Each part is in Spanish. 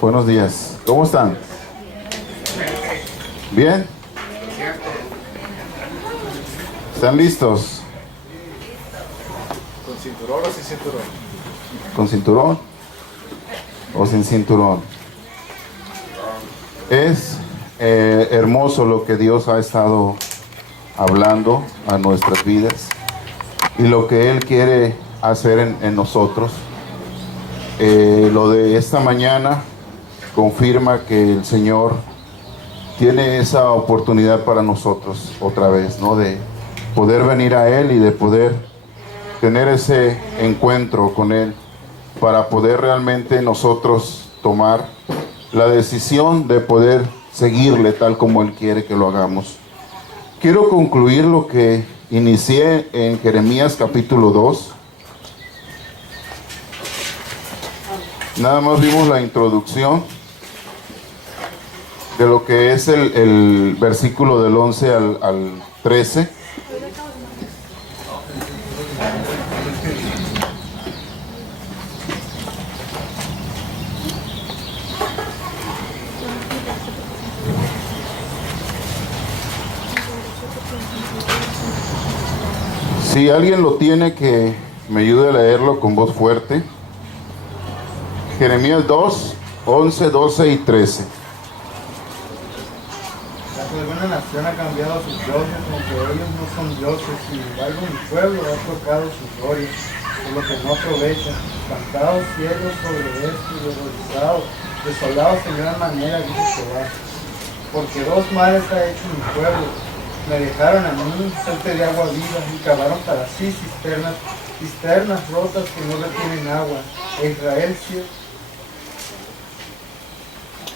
Buenos días. ¿Cómo están? ¿Bien? ¿Están listos? ¿Con cinturón o sin cinturón? ¿Con cinturón o sin cinturón? Es hermoso lo que Dios ha estado hablando a nuestras vidas y lo que Él quiere hacer en nosotros. Lo de esta mañana confirma que el Señor tiene esa oportunidad para nosotros otra vez, ¿no? De poder venir a Él y de poder tener ese encuentro con Él para poder realmente nosotros tomar la decisión de poder seguirle tal como Él quiere que lo hagamos. Quiero concluir lo que inicié en Jeremías capítulo 2. Nada más vimos la introducción de lo que es el versículo del 11 al 13. Si alguien lo tiene, que me ayude a leerlo con voz fuerte. Jeremías 2, 11, 12 y 13. La buena nación ha cambiado sus dioses, aunque ellos no son dioses. Sin embargo, mi pueblo ha tocado sus glorias, por lo que no aprovechan. Espantados ciegos sobre esto y horrorizados, desolados en gran manera, dice Jehová. Porque dos males ha hecho mi pueblo. Me dejaron a mí fuente de agua viva y cavaron para sí cisternas rotas que no retienen agua. E Israel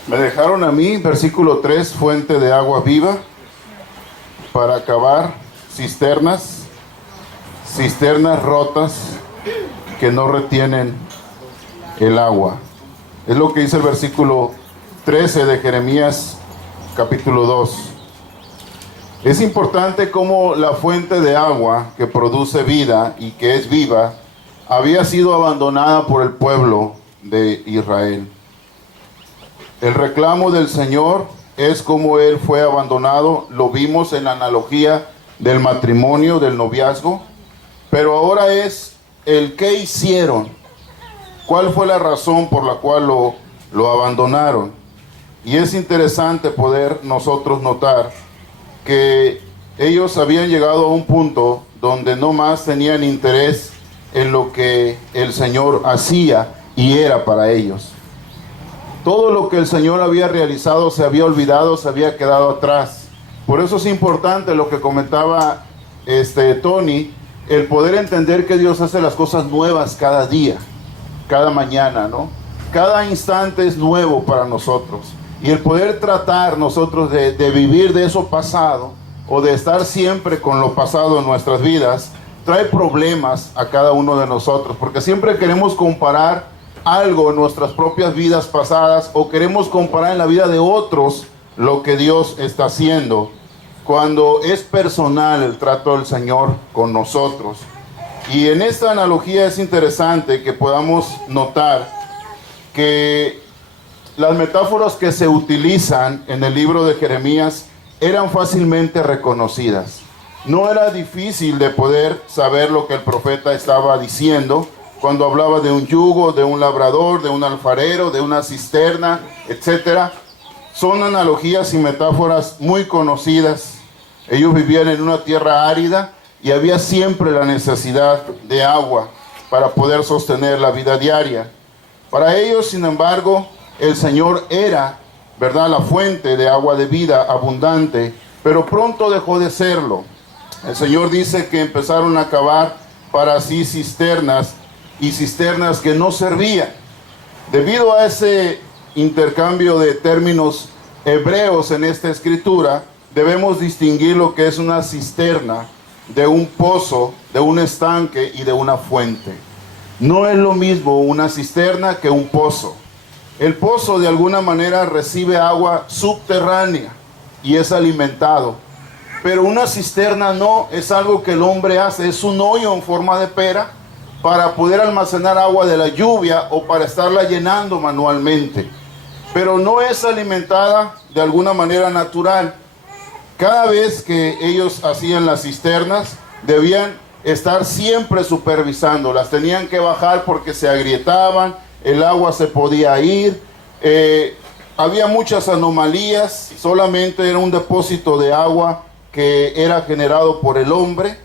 Me dejaron a mí, versículo 3, fuente de agua viva, para cavar cisternas rotas que no retienen el agua. Es lo que dice el versículo 13 de Jeremías capítulo 2. Es importante cómo la fuente de agua que produce vida y que es viva había sido abandonada por el pueblo de Israel. El reclamo del Señor es como Él fue abandonado. Lo vimos en la analogía del matrimonio, del noviazgo. Pero ahora es el qué hicieron. ¿Cuál fue la razón por la cual lo abandonaron? Y es interesante poder nosotros notar que ellos habían llegado a un punto donde no más tenían interés en lo que el Señor hacía y era para ellos. Todo lo que el Señor había realizado se había olvidado, se había quedado atrás. Por eso es importante lo que comentaba Tony, el poder entender que Dios hace las cosas nuevas cada día, cada mañana, ¿no? Cada instante es nuevo para nosotros. Y el poder tratar nosotros de vivir de eso pasado o de estar siempre con lo pasado en nuestras vidas, trae problemas a cada uno de nosotros, porque siempre queremos comparar algo en nuestras propias vidas pasadas o queremos comparar en la vida de otros lo que Dios está haciendo, cuando es personal el trato del Señor con nosotros. Y en esta analogía es interesante que podamos notar que las metáforas que se utilizan en el libro de Jeremías eran fácilmente reconocidas. No era difícil de poder saber lo que el profeta estaba diciendo cuando hablaba de un yugo, de un labrador, de un alfarero, de una cisterna, etc. Son analogías y metáforas muy conocidas. Ellos vivían en una tierra árida y había siempre la necesidad de agua para poder sostener la vida diaria. Para ellos, sin embargo, el Señor era, ¿verdad?, la fuente de agua de vida abundante, pero pronto dejó de serlo. El Señor dice que empezaron a cavar para sí cisternas y cisternas que no servían. Debido a ese intercambio de términos hebreos en esta escritura, debemos distinguir lo que es una cisterna de un pozo, de un estanque y de una fuente. No es lo mismo una cisterna que un pozo. El pozo de alguna manera recibe agua subterránea y es alimentado. Pero una cisterna no, es algo que el hombre hace, es un hoyo en forma de pera para poder almacenar agua de la lluvia o para estarla llenando manualmente. pero no es alimentada de alguna manera natural. Cada vez que ellos hacían las cisternas, debían estar siempre supervisando. Las tenían que bajar porque se agrietaban, el agua se podía ir, había muchas anomalías, solamente era un depósito de agua que era generado por el hombre.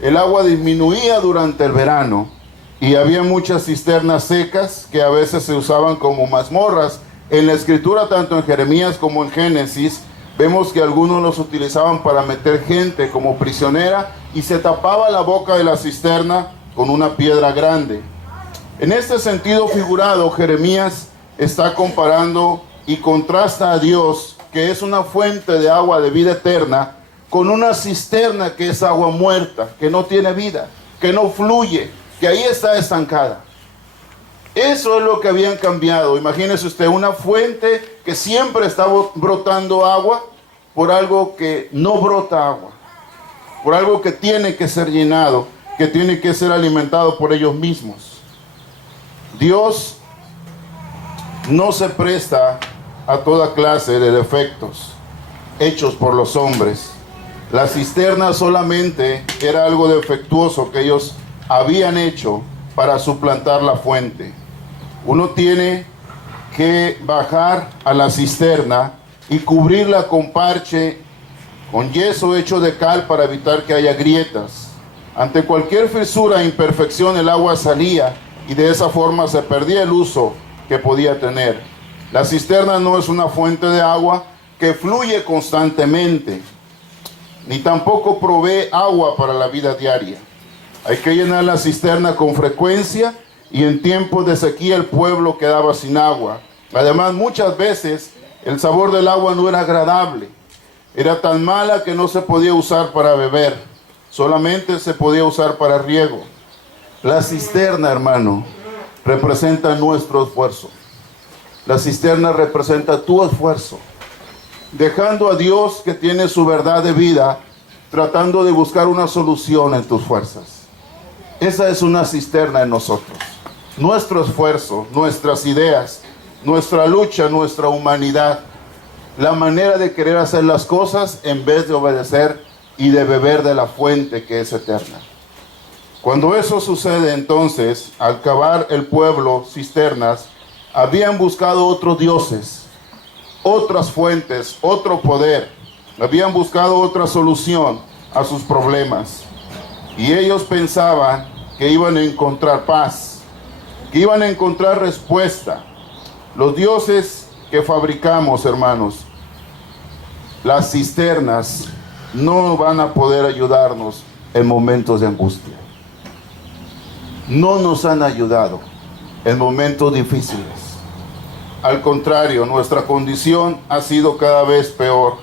El agua disminuía durante el verano y había muchas cisternas secas que a veces se usaban como mazmorras. En la escritura, tanto en Jeremías como en Génesis, vemos que algunos los utilizaban para meter gente como prisionera y se tapaba la boca de la cisterna con una piedra grande. En este sentido figurado, Jeremías está comparando y contrasta a Dios, que es una fuente de agua de vida eterna, con una cisterna que es agua muerta, que no tiene vida, que no fluye, que ahí está estancada. Eso es lo que habían cambiado. Imagínese usted una fuente que siempre está brotando agua por algo que no brota agua, por algo que tiene que ser llenado, que tiene que ser alimentado por ellos mismos. Dios no se presta a toda clase de defectos hechos por los hombres. La cisterna solamente era algo defectuoso que ellos habían hecho para suplantar la fuente. Uno tiene que bajar a la cisterna y cubrirla con parche, con yeso hecho de cal para evitar que haya grietas. Ante cualquier fisura e imperfección el agua salía y de esa forma se perdía el uso que podía tener. La cisterna no es una fuente de agua que fluye constantemente, ni tampoco provee agua para la vida diaria. Hay que llenar la cisterna con frecuencia y en tiempos de sequía el pueblo quedaba sin agua. Además, muchas veces el sabor del agua no era agradable. Era tan mala que no se podía usar para beber, solamente se podía usar para riego. La cisterna, hermano, representa nuestro esfuerzo. La cisterna representa tu esfuerzo. Dejando a Dios, que tiene su verdad de vida, tratando de buscar una solución en tus fuerzas. Esa es una cisterna en nosotros. Nuestro esfuerzo, nuestras ideas, nuestra lucha, nuestra humanidad, la manera de querer hacer las cosas en vez de obedecer y de beber de la fuente que es eterna. Cuando eso sucede, entonces, al cavar el pueblo cisternas, habían buscado otros dioses, otras fuentes, otro poder. Habían buscado otra solución a sus problemas. Y ellos pensaban que iban a encontrar paz, que iban a encontrar respuesta. Los dioses que fabricamos, hermanos, las cisternas, no van a poder ayudarnos en momentos de angustia. No nos han ayudado en momentos difíciles. Al contrario, nuestra condición ha sido cada vez peor.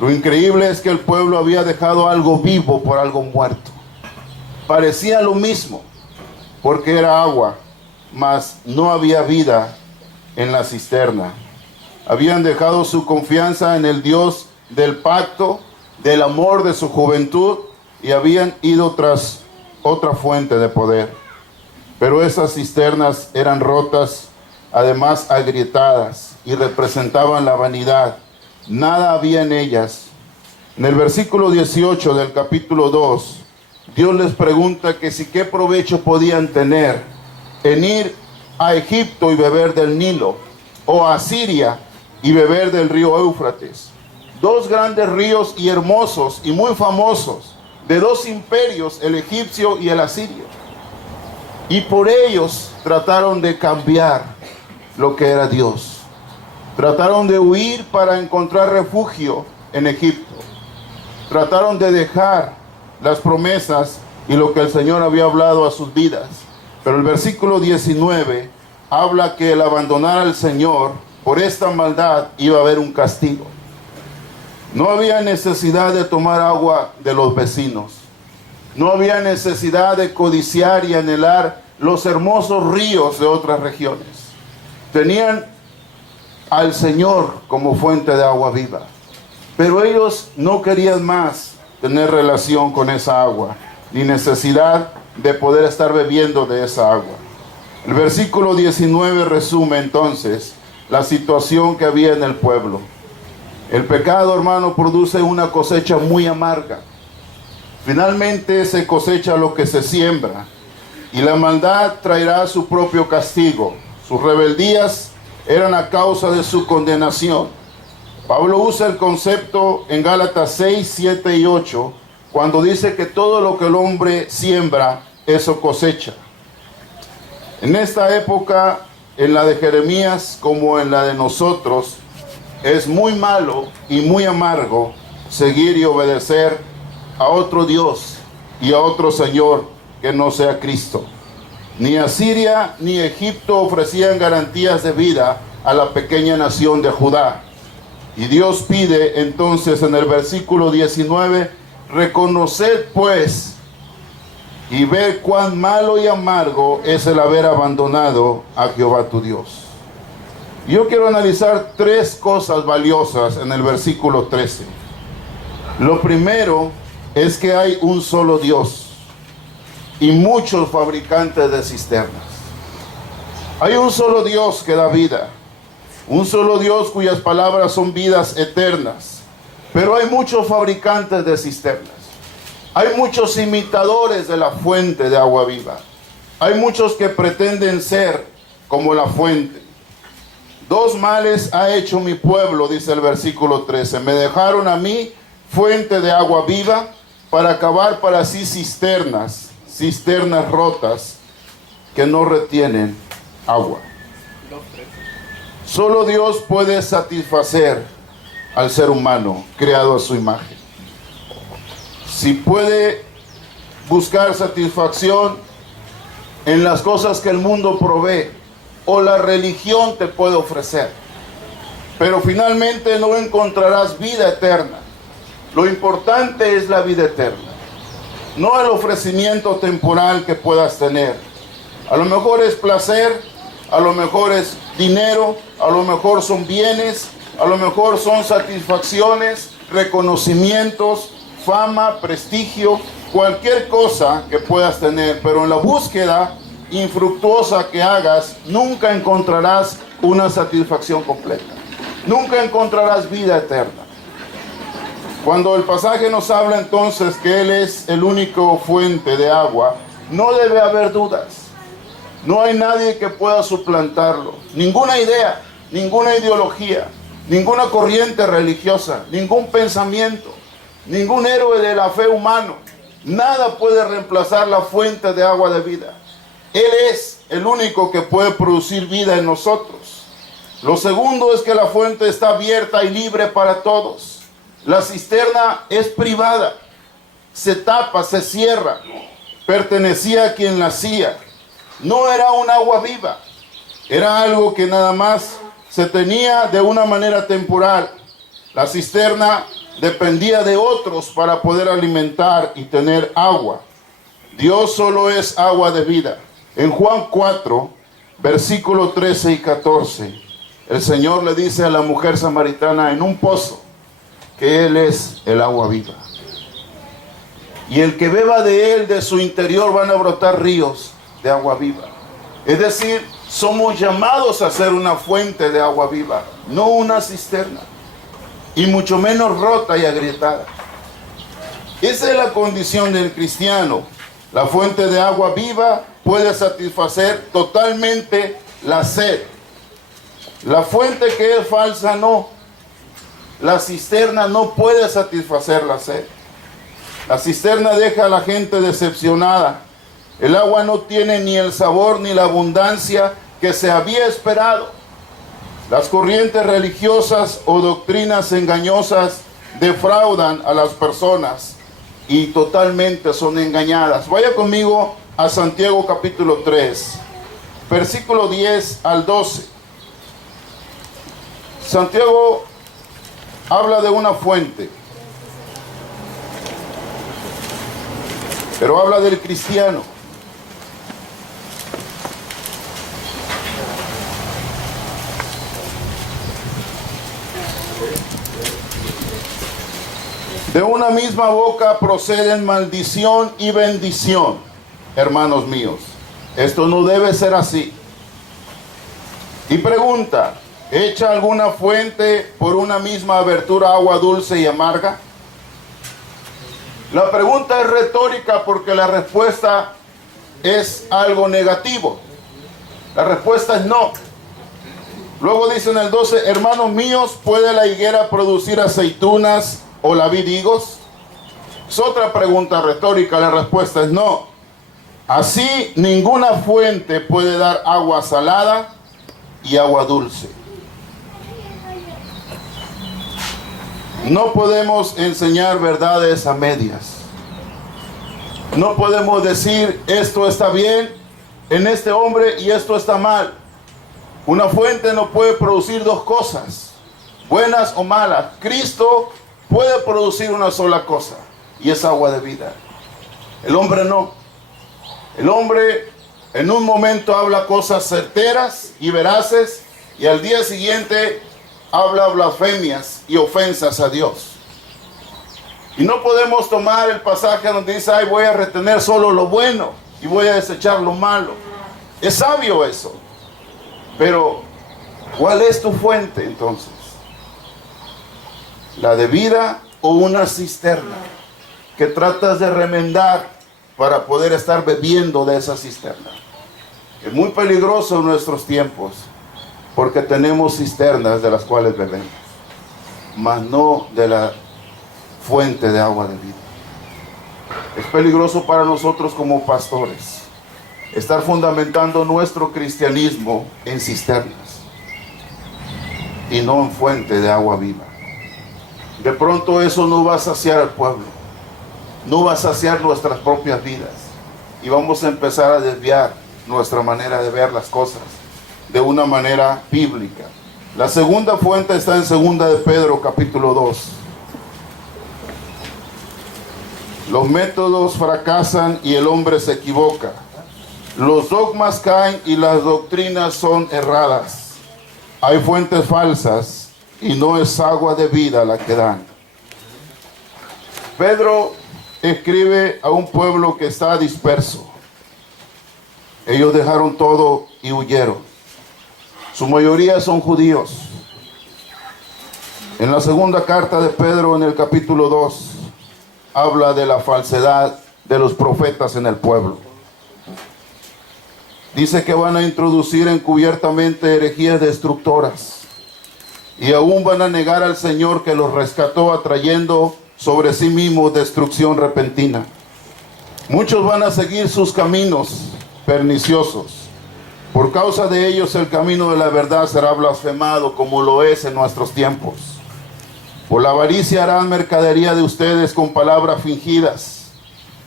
Lo increíble es que el pueblo había dejado algo vivo por algo muerto. Parecía lo mismo, porque era agua, mas no había vida en la cisterna. Habían dejado su confianza en el Dios del pacto, del amor de su juventud, y habían ido tras otra fuente de poder. Pero esas cisternas eran rotas, además agrietadas, y representaban la vanidad. Nada había en ellas. En el versículo 18 del capítulo 2, Dios les pregunta que si qué provecho podían tener en ir a Egipto y beber del Nilo, o a Siria y beber del río Éufrates. Dos grandes ríos y hermosos y muy famosos, de dos imperios, el egipcio y el asirio. Y por ellos trataron de cambiar lo que era Dios. Trataron de huir para encontrar refugio en Egipto. Trataron de dejar las promesas y lo que el Señor había hablado a sus vidas. Pero el versículo 19 habla que el abandonar al Señor por esta maldad iba a haber un castigo. No había necesidad de tomar agua de los vecinos. No había necesidad de codiciar y anhelar los hermosos ríos de otras regiones. Tenían al Señor como fuente de agua viva. Pero ellos no querían más tener relación con esa agua, ni necesidad de poder estar bebiendo de esa agua. El versículo 19 resume entonces la situación que había en el pueblo. El pecado, hermano, produce una cosecha muy amarga. Finalmente se cosecha lo que se siembra, y la maldad traerá su propio castigo. Sus rebeldías eran a causa de su condenación. Pablo usa el concepto en Gálatas 6, 7 y 8, cuando dice que todo lo que el hombre siembra, eso cosecha. En esta época, en la de Jeremías como en la de nosotros, es muy malo y muy amargo seguir y obedecer a otro Dios y a otro Señor que no sea Cristo. Ni Asiria ni Egipto ofrecían garantías de vida a la pequeña nación de Judá. Y Dios pide entonces en el versículo 19, reconoced pues y ver cuán malo y amargo es el haber abandonado a Jehová tu Dios. Yo quiero analizar tres cosas valiosas en el versículo 13. Lo primero es que hay un solo Dios y muchos fabricantes de cisternas. Hay un solo Dios que da vida, un solo Dios cuyas palabras son vidas eternas, pero hay muchos fabricantes de cisternas. Hay muchos imitadores de la fuente de agua viva. Hay muchos que pretenden ser como la fuente. Dos males ha hecho mi pueblo, dice el versículo 13. Me dejaron a mí fuente de agua viva para cavar para sí cisternas rotas que no retienen agua. Solo Dios puede satisfacer al ser humano creado a su imagen. Si puede buscar satisfacción en las cosas que el mundo provee o la religión te puede ofrecer, pero finalmente no encontrarás vida eterna. Lo importante es la vida eterna, no el ofrecimiento temporal que puedas tener. A lo mejor es placer, a lo mejor es dinero, a lo mejor son bienes, a lo mejor son satisfacciones, reconocimientos, fama, prestigio, cualquier cosa que puedas tener, pero en la búsqueda infructuosa que hagas, nunca encontrarás una satisfacción completa. Nunca encontrarás vida eterna. Cuando el pasaje nos habla entonces que Él es el único fuente de agua, no debe haber dudas. No hay nadie que pueda suplantarlo. Ninguna idea, ninguna ideología, ninguna corriente religiosa, ningún pensamiento, ningún héroe de la fe humano, nada puede reemplazar la fuente de agua de vida. Él es el único que puede producir vida en nosotros. Lo segundo es que la fuente está abierta y libre para todos. La cisterna es privada, se tapa, se cierra, pertenecía a quien la hacía. No era un agua viva, era algo que nada más se tenía de una manera temporal. La cisterna dependía de otros para poder alimentar y tener agua. Dios solo es agua de vida. En Juan 4, versículo 13 y 14, el Señor le dice a la mujer samaritana en un pozo que Él es el agua viva. Y el que beba de Él, de su interior van a brotar ríos de agua viva. Es decir, somos llamados a ser una fuente de agua viva, no una cisterna, y mucho menos rota y agrietada. Esa es la condición del cristiano. La fuente de agua viva puede satisfacer totalmente la sed. La fuente que es falsa no. La cisterna no puede satisfacer la sed. La cisterna deja a la gente decepcionada. El agua no tiene ni el sabor ni la abundancia que se había esperado. Las corrientes religiosas o doctrinas engañosas defraudan a las personas y totalmente son engañadas. Vaya conmigo a Santiago capítulo 3, versículo 10 al 12. Santiago habla de una fuente, pero habla del cristiano. De una misma boca proceden maldición y bendición. Hermanos míos, esto no debe ser así. Y pregunta, ¿Echa alguna fuente por una misma abertura agua dulce y amarga? La pregunta es retórica porque la respuesta es algo negativo. La respuesta es no. Luego dice en el 12, hermanos míos, ¿puede la higuera producir aceitunas o la vid higos? Es otra pregunta retórica, la respuesta es no. Así ninguna fuente puede dar agua salada y agua dulce. No podemos enseñar verdades a medias. No podemos decir esto está bien en este hombre y esto está mal. Una fuente no puede producir dos cosas, buenas o malas. Cristo puede producir una sola cosa, y es agua de vida. El hombre no. El hombre en un momento habla cosas certeras y veraces, y al día siguiente habla blasfemias y ofensas a Dios. Y no podemos tomar el pasaje donde dice, ay, voy a retener solo lo bueno y voy a desechar lo malo. Es sabio eso. Pero, ¿cuál es tu fuente entonces? ¿La de vida o una cisterna que tratas de remendar para poder estar bebiendo de esa cisterna? Es muy peligroso en nuestros tiempos, porque tenemos cisternas de las cuales bebemos, mas no de la fuente de agua de vida. Es peligroso para nosotros como pastores estar fundamentando nuestro cristianismo en cisternas y no en fuente de agua viva. De pronto eso no va a saciar al pueblo, no va a saciar nuestras propias vidas, y vamos a empezar a desviar nuestra manera de ver las cosas de una manera bíblica. La segunda fuente está en 2 de Pedro capítulo 2. Los métodos fracasan y el hombre se equivoca. Los dogmas caen y las doctrinas son erradas. Hay fuentes falsas y no es agua de vida la que dan. Pedro escribe a un pueblo que está disperso. Ellos dejaron todo y huyeron. Su mayoría son judíos. En la segunda carta de Pedro, en el capítulo 2, habla de la falsedad de los profetas en el pueblo. Dice que van a introducir encubiertamente herejías destructoras, y aún van a negar al Señor que los rescató, atrayendo sobre sí mismos destrucción repentina. Muchos van a seguir sus caminos perniciosos. Por causa de ellos el camino de la verdad será blasfemado, como lo es en nuestros tiempos. Por la avaricia harán mercadería de ustedes con palabras fingidas,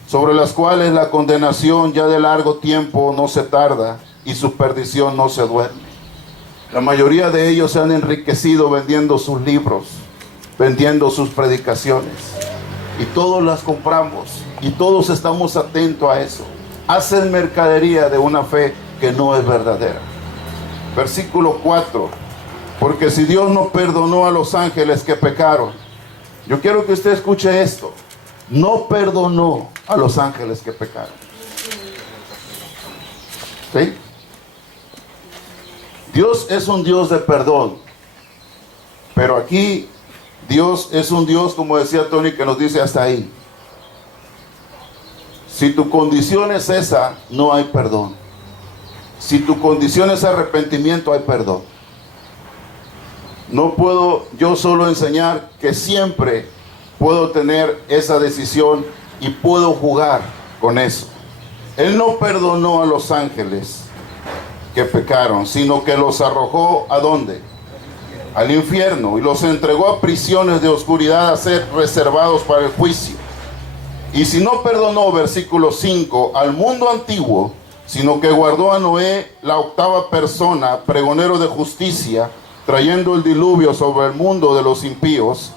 sobre las cuales la condenación ya de largo tiempo no se tarda y su perdición no se duerme. La mayoría de ellos se han enriquecido vendiendo sus libros, vendiendo sus predicaciones, y todos las compramos y todos estamos atentos a eso. Hacen mercadería de una fe que no es verdadera. Versículo 4. Porque si Dios no perdonó a los ángeles que pecaron, yo quiero que usted escuche esto, no perdonó a los ángeles que pecaron. ¿Sí? Dios es un Dios de perdón, pero aquí Dios es un Dios, como decía Tony, que nos dice hasta ahí. Si tu condición es esa, no hay perdón. Si tu condición es arrepentimiento, hay perdón. No puedo yo solo enseñar que siempre puedo tener esa decisión y puedo jugar con eso. Él no perdonó a los ángeles que pecaron, sino que los arrojó ¿a dónde? Al infierno, y los entregó a prisiones de oscuridad a ser reservados para el juicio. Y si no perdonó, versículo 5, al mundo antiguo, sino que guardó a Noé, la octava persona, pregonero de justicia, trayendo el diluvio sobre el mundo de los impíos,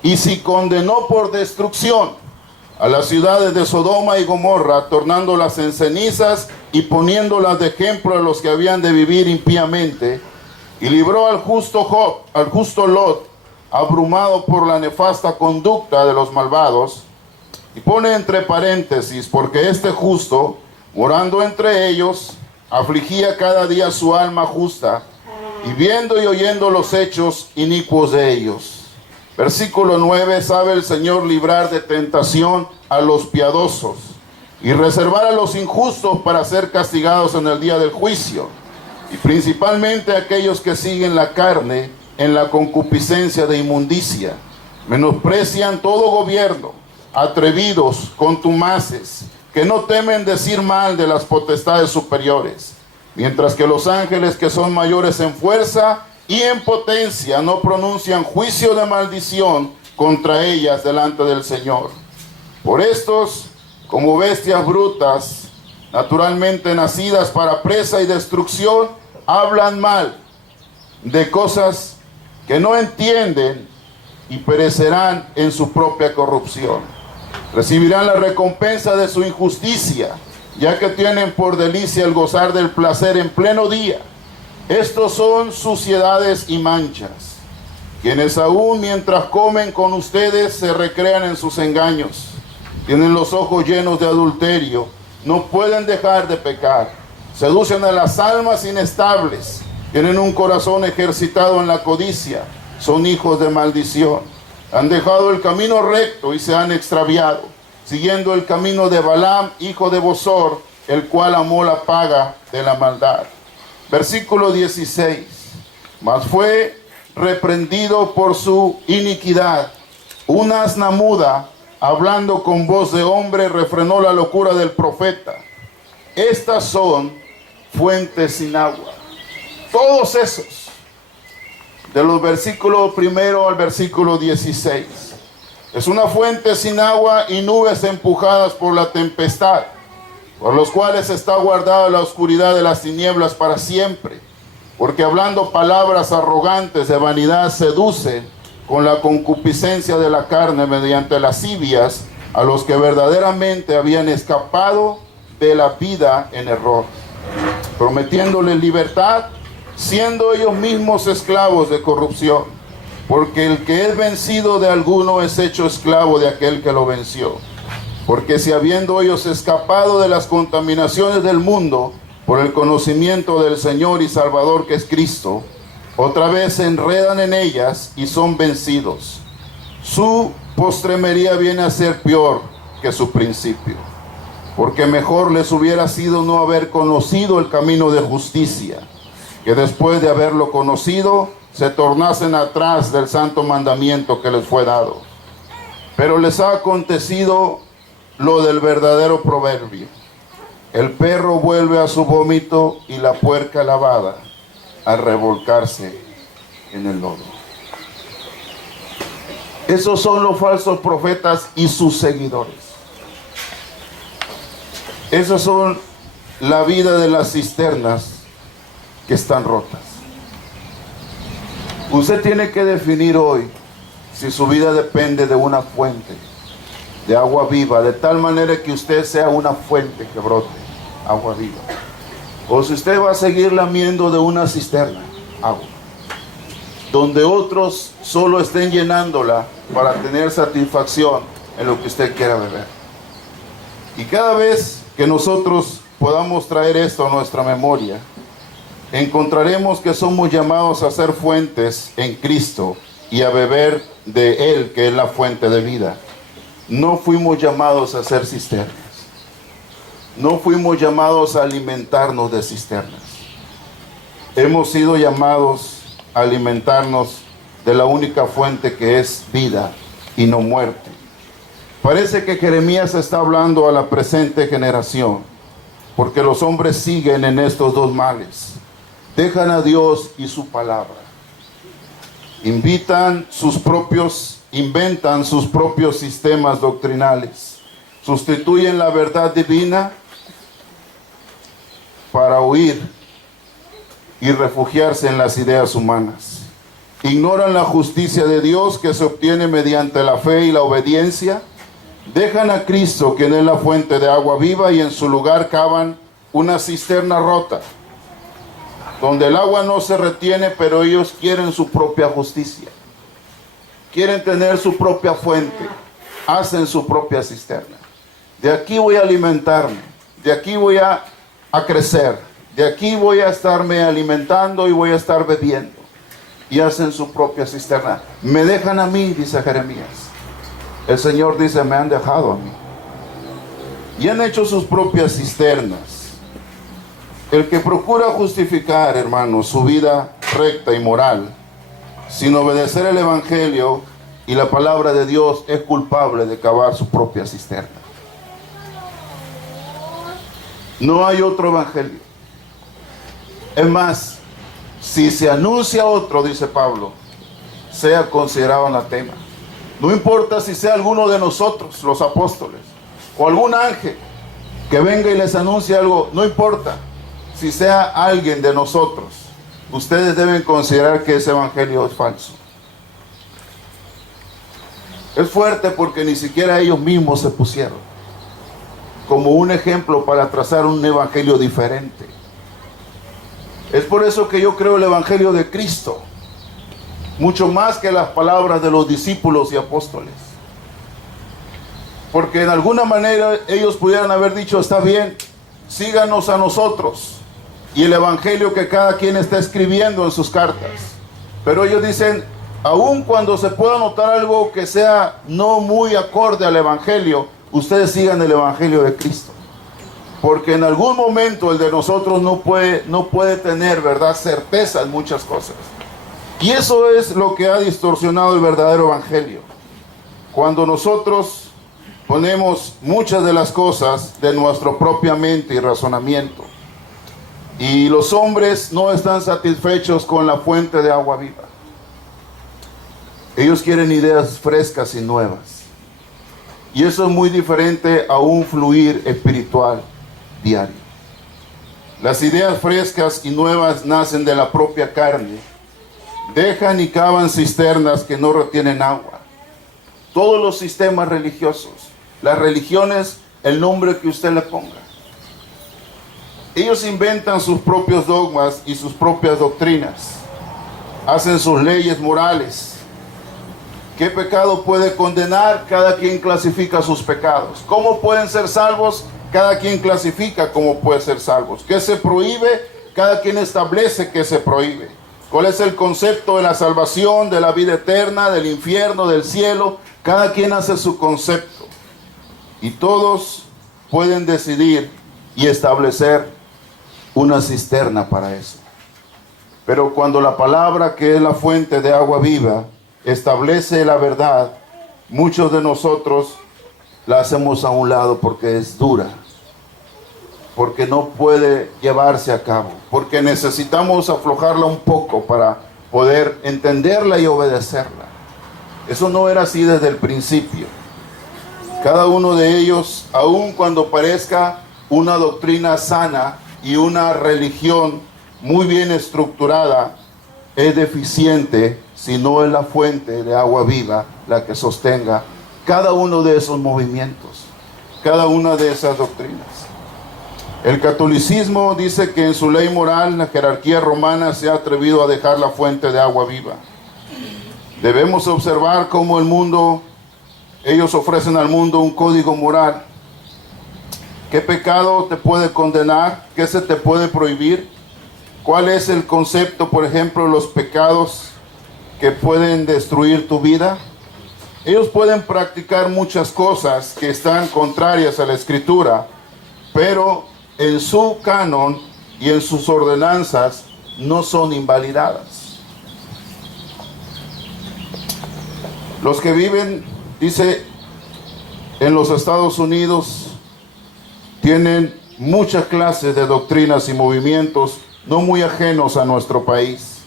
y si condenó por destrucción a las ciudades de Sodoma y Gomorra, tornándolas en cenizas y poniéndolas de ejemplo a los que habían de vivir impíamente, y libró al justo Job, al justo Lot, abrumado por la nefasta conducta de los malvados, y pone entre paréntesis, porque este justo, morando entre ellos, afligía cada día su alma justa, y viendo y oyendo los hechos inicuos de ellos. Versículo 9, sabe el Señor librar de tentación a los piadosos y reservar a los injustos para ser castigados en el día del juicio, y principalmente a aquellos que siguen la carne en la concupiscencia de inmundicia, menosprecian todo gobierno, atrevidos, contumaces, que no temen decir mal de las potestades superiores, mientras que los ángeles que son mayores en fuerza y en potencia no pronuncian juicio de maldición contra ellas delante del Señor. Por estos, como bestias brutas, naturalmente nacidas para presa y destrucción, hablan mal de cosas que no entienden y perecerán en su propia corrupción. Recibirán la recompensa de su injusticia, ya que tienen por delicia el gozar del placer en pleno día. Estos son suciedades y manchas, quienes aún mientras comen con ustedes se recrean en sus engaños. Tienen los ojos llenos de adulterio, no pueden dejar de pecar. Seducen a las almas inestables, tienen un corazón ejercitado en la codicia, son hijos de maldición. Han dejado el camino recto y se han extraviado, siguiendo el camino de Balaam, hijo de Bosor, el cual amó la paga de la maldad. Versículo 16. Mas fue reprendido por su iniquidad. Una asna muda, hablando con voz de hombre, refrenó la locura del profeta. Estas son fuentes sin agua. Todos esos, de los versículos 1 al versículo 16. Es una fuente sin agua y nubes empujadas por la tempestad, por los cuales está guardada la oscuridad de las tinieblas para siempre, porque hablando palabras arrogantes de vanidad seducen con la concupiscencia de la carne mediante lascivias a los que verdaderamente habían escapado de la vida en error, prometiéndoles libertad, siendo ellos mismos esclavos de corrupción, porque el que es vencido de alguno es hecho esclavo de aquel que lo venció. Porque si habiendo ellos escapado de las contaminaciones del mundo por el conocimiento del Señor y Salvador que es Cristo, otra vez se enredan en ellas y son vencidos, su postremería viene a ser peor que su principio. Porque mejor les hubiera sido no haber conocido el camino de justicia, que después de haberlo conocido, se tornasen atrás del santo mandamiento que les fue dado. Pero les ha acontecido lo del verdadero proverbio: el perro vuelve a su vómito y la puerca lavada a revolcarse en el lodo. Esos son los falsos profetas y sus seguidores. Esas son la vida de las cisternas que están rotas. Usted tiene que definir hoy si su vida depende de una fuente de agua viva, de tal manera que usted sea una fuente que brote agua viva, o si usted va a seguir lamiendo de una cisterna agua, donde otros solo estén llenándola para tener satisfacción en lo que usted quiera beber. Y cada vez que nosotros podamos traer esto a nuestra memoria, encontraremos que somos llamados a ser fuentes en Cristo y a beber de Él, que es la fuente de vida. No fuimos llamados a ser cisternas. No fuimos llamados a alimentarnos de cisternas. Hemos sido llamados a alimentarnos de la única fuente que es vida y no muerte. Parece que Jeremías está hablando a la presente generación, porque los hombres siguen en estos dos males. Dejan a Dios y su palabra. Inventan sus propios sistemas doctrinales. Sustituyen la verdad divina para huir y refugiarse en las ideas humanas. Ignoran la justicia de Dios que se obtiene mediante la fe y la obediencia. Dejan a Cristo, quien es la fuente de agua viva, y en su lugar cavan una cisterna rota, donde el agua no se retiene, pero ellos quieren su propia justicia. Quieren tener su propia fuente. Hacen su propia cisterna. De aquí voy a alimentarme. De aquí voy a crecer. de aquí voy a estarme alimentando y voy a estar bebiendo. Y hacen su propia cisterna. Me dejan a mí, dice Jeremías. El Señor dice, me han dejado a mí. Y han hecho sus propias cisternas. El que procura justificar, hermanos, su vida recta y moral, sin obedecer el Evangelio y la palabra de Dios, es culpable de cavar su propia cisterna. No hay otro Evangelio. Es más, si se anuncia otro, dice Pablo, sea considerado anatema. No importa si sea alguno de nosotros, los apóstoles, o algún ángel que venga y les anuncie algo, no importa si sea alguien de nosotros, ustedes deben considerar que ese evangelio es falso. Es fuerte porque ni siquiera ellos mismos se pusieron como un ejemplo para trazar un evangelio diferente. Es por eso que yo creo el evangelio de Cristo, mucho más que las palabras de los discípulos y apóstoles. Porque en alguna manera ellos pudieran haber dicho, está bien, síganos a nosotros y el evangelio que cada quien está escribiendo en sus cartas. Pero ellos dicen, aun cuando se pueda notar algo que sea no muy acorde al evangelio, ustedes sigan el evangelio de Cristo. Porque en algún momento el de nosotros no puede tener, ¿verdad?, certeza en muchas cosas. Y eso es lo que ha distorsionado el verdadero evangelio. Cuando nosotros ponemos muchas de las cosas de nuestra propia mente y razonamiento. Y los hombres no están satisfechos con la fuente de agua viva. Ellos quieren ideas frescas y nuevas. Y eso es muy diferente a un fluir espiritual diario. Las ideas frescas y nuevas nacen de la propia carne. Dejan y cavan cisternas que no retienen agua. Todos los sistemas religiosos, las religiones, el nombre que usted le ponga, ellos inventan sus propios dogmas y sus propias doctrinas. Hacen sus leyes morales. ¿Qué pecado puede condenar? Cada quien clasifica sus pecados. ¿Cómo pueden ser salvos? Cada quien clasifica cómo puede ser salvos. ¿Qué se prohíbe? Cada quien establece qué se prohíbe. ¿Cuál es el concepto de la salvación, de la vida eterna, del infierno, del cielo? Cada quien hace su concepto. Y todos pueden decidir y establecer una cisterna para eso. Pero cuando la palabra, que es la fuente de agua viva, establece la verdad, muchos de nosotros la hacemos a un lado porque es dura, porque no puede llevarse a cabo, porque necesitamos aflojarla un poco para poder entenderla y obedecerla. Eso no era así desde el principio. Cada uno de ellos, aun cuando parezca una doctrina sana y una religión muy bien estructurada, es deficiente si no es la fuente de agua viva la que sostenga cada uno de esos movimientos, cada una de esas doctrinas. El catolicismo dice que en su ley moral la jerarquía romana se ha atrevido a dejar la fuente de agua viva. Debemos observar cómo el mundo, ellos ofrecen al mundo un código moral. ¿Qué pecado te puede condenar? ¿Qué se te puede prohibir? ¿Cuál es el concepto, por ejemplo, los pecados que pueden destruir tu vida? Ellos pueden practicar muchas cosas que están contrarias a la Escritura, pero en su canon y en sus ordenanzas no son invalidadas. Los que viven, dice, en los Estados Unidos, tienen muchas clases de doctrinas y movimientos no muy ajenos a nuestro país.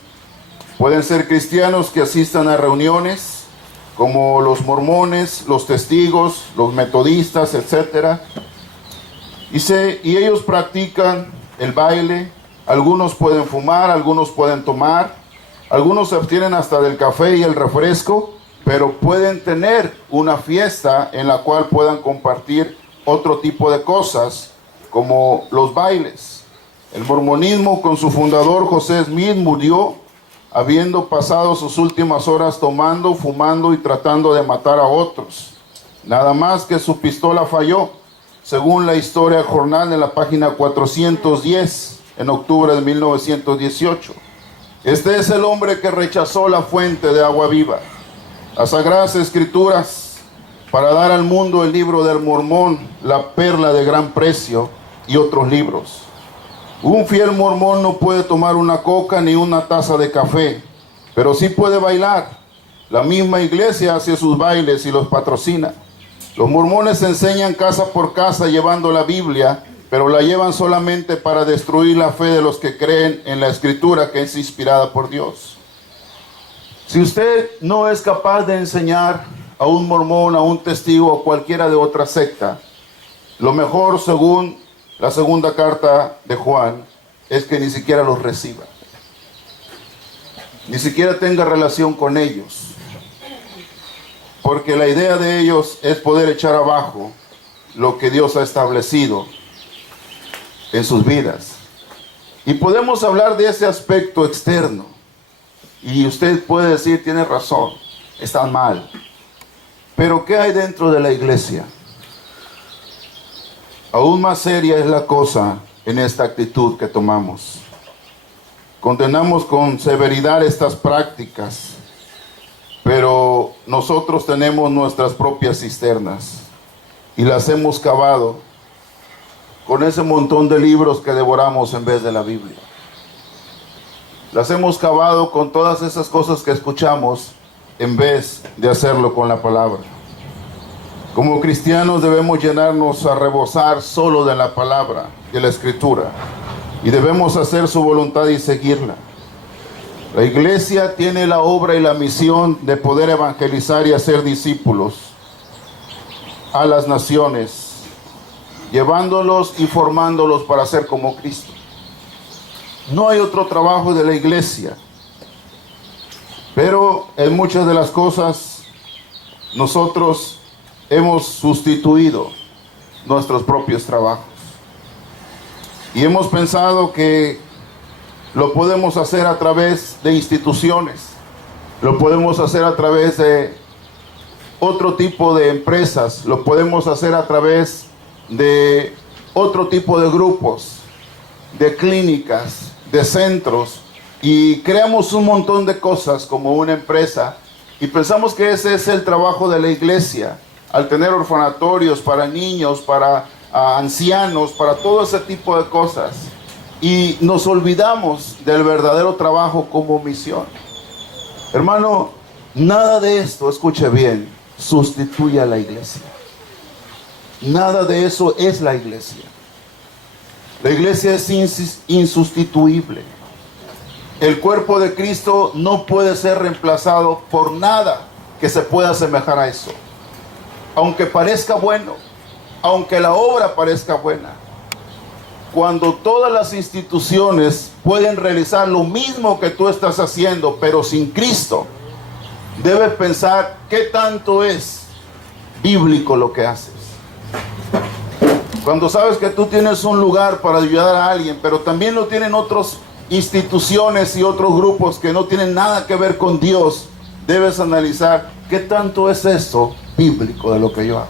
Pueden ser cristianos que asistan a reuniones como los mormones, los testigos, los metodistas, etc. Y ellos practican el baile. Algunos pueden fumar, algunos pueden tomar, algunos se abstienen hasta del café y el refresco, pero pueden tener una fiesta en la cual puedan compartir otro tipo de cosas, como los bailes. El mormonismo, con su fundador José Smith, murió habiendo pasado sus últimas horas tomando, fumando y tratando de matar a otros. Nada más que su pistola falló, según la historia jornal en la página 410. en octubre de 1918. Este es el hombre que rechazó la fuente de agua viva, las Sagradas Escrituras, para dar al mundo el libro del Mormón, la perla de gran precio, y otros libros. Un fiel mormón no puede tomar una coca ni una taza de café, pero sí puede bailar. La misma iglesia hace sus bailes y los patrocina. Los mormones enseñan casa por casa llevando la Biblia, pero la llevan solamente para destruir la fe de los que creen en la Escritura, que es inspirada por Dios. Si usted no es capaz de enseñar a un mormón, a un testigo o cualquiera de otra secta, lo mejor, según la segunda carta de Juan, es que ni siquiera los reciba. Ni siquiera tenga relación con ellos. Porque la idea de ellos es poder echar abajo lo que Dios ha establecido en sus vidas. Y podemos hablar de ese aspecto externo. Y usted puede decir, tiene razón, están mal. Pero ¿qué hay dentro de la iglesia? Aún más seria es la cosa en esta actitud que tomamos. Condenamos con severidad estas prácticas, pero nosotros tenemos nuestras propias cisternas y las hemos cavado con ese montón de libros que devoramos en vez de la Biblia. Las hemos cavado con todas esas cosas que escuchamos en vez de hacerlo con la palabra. Como cristianos debemos llenarnos a rebosar solo de la palabra, de la Escritura, y debemos hacer su voluntad y seguirla. La iglesia tiene la obra y la misión de poder evangelizar y hacer discípulos a las naciones, llevándolos y formándolos para ser como Cristo. No hay otro trabajo de la iglesia, pero en muchas de las cosas nosotros hemos sustituido nuestros propios trabajos. Y hemos pensado que lo podemos hacer a través de instituciones, lo podemos hacer a través de otro tipo de empresas, lo podemos hacer a través de otro tipo de grupos, de clínicas, de centros, y creamos un montón de cosas como una empresa y pensamos que ese es el trabajo de la iglesia, al tener orfanatorios para niños, para ancianos, para todo ese tipo de cosas. Y nos olvidamos del verdadero trabajo como misión. Hermano, nada de esto, escuche bien, sustituye a la iglesia. Nada de eso es la iglesia. La iglesia es insustituible. El cuerpo de Cristo no puede ser reemplazado por nada que se pueda asemejar a eso. Aunque parezca bueno, aunque la obra parezca buena, cuando todas las instituciones pueden realizar lo mismo que tú estás haciendo, pero sin Cristo, debes pensar qué tanto es bíblico lo que haces. Cuando sabes que tú tienes un lugar para ayudar a alguien, pero también lo tienen otras instituciones y otros grupos que no tienen nada que ver con Dios, debes analizar qué tanto es esto bíblico de lo que yo hago.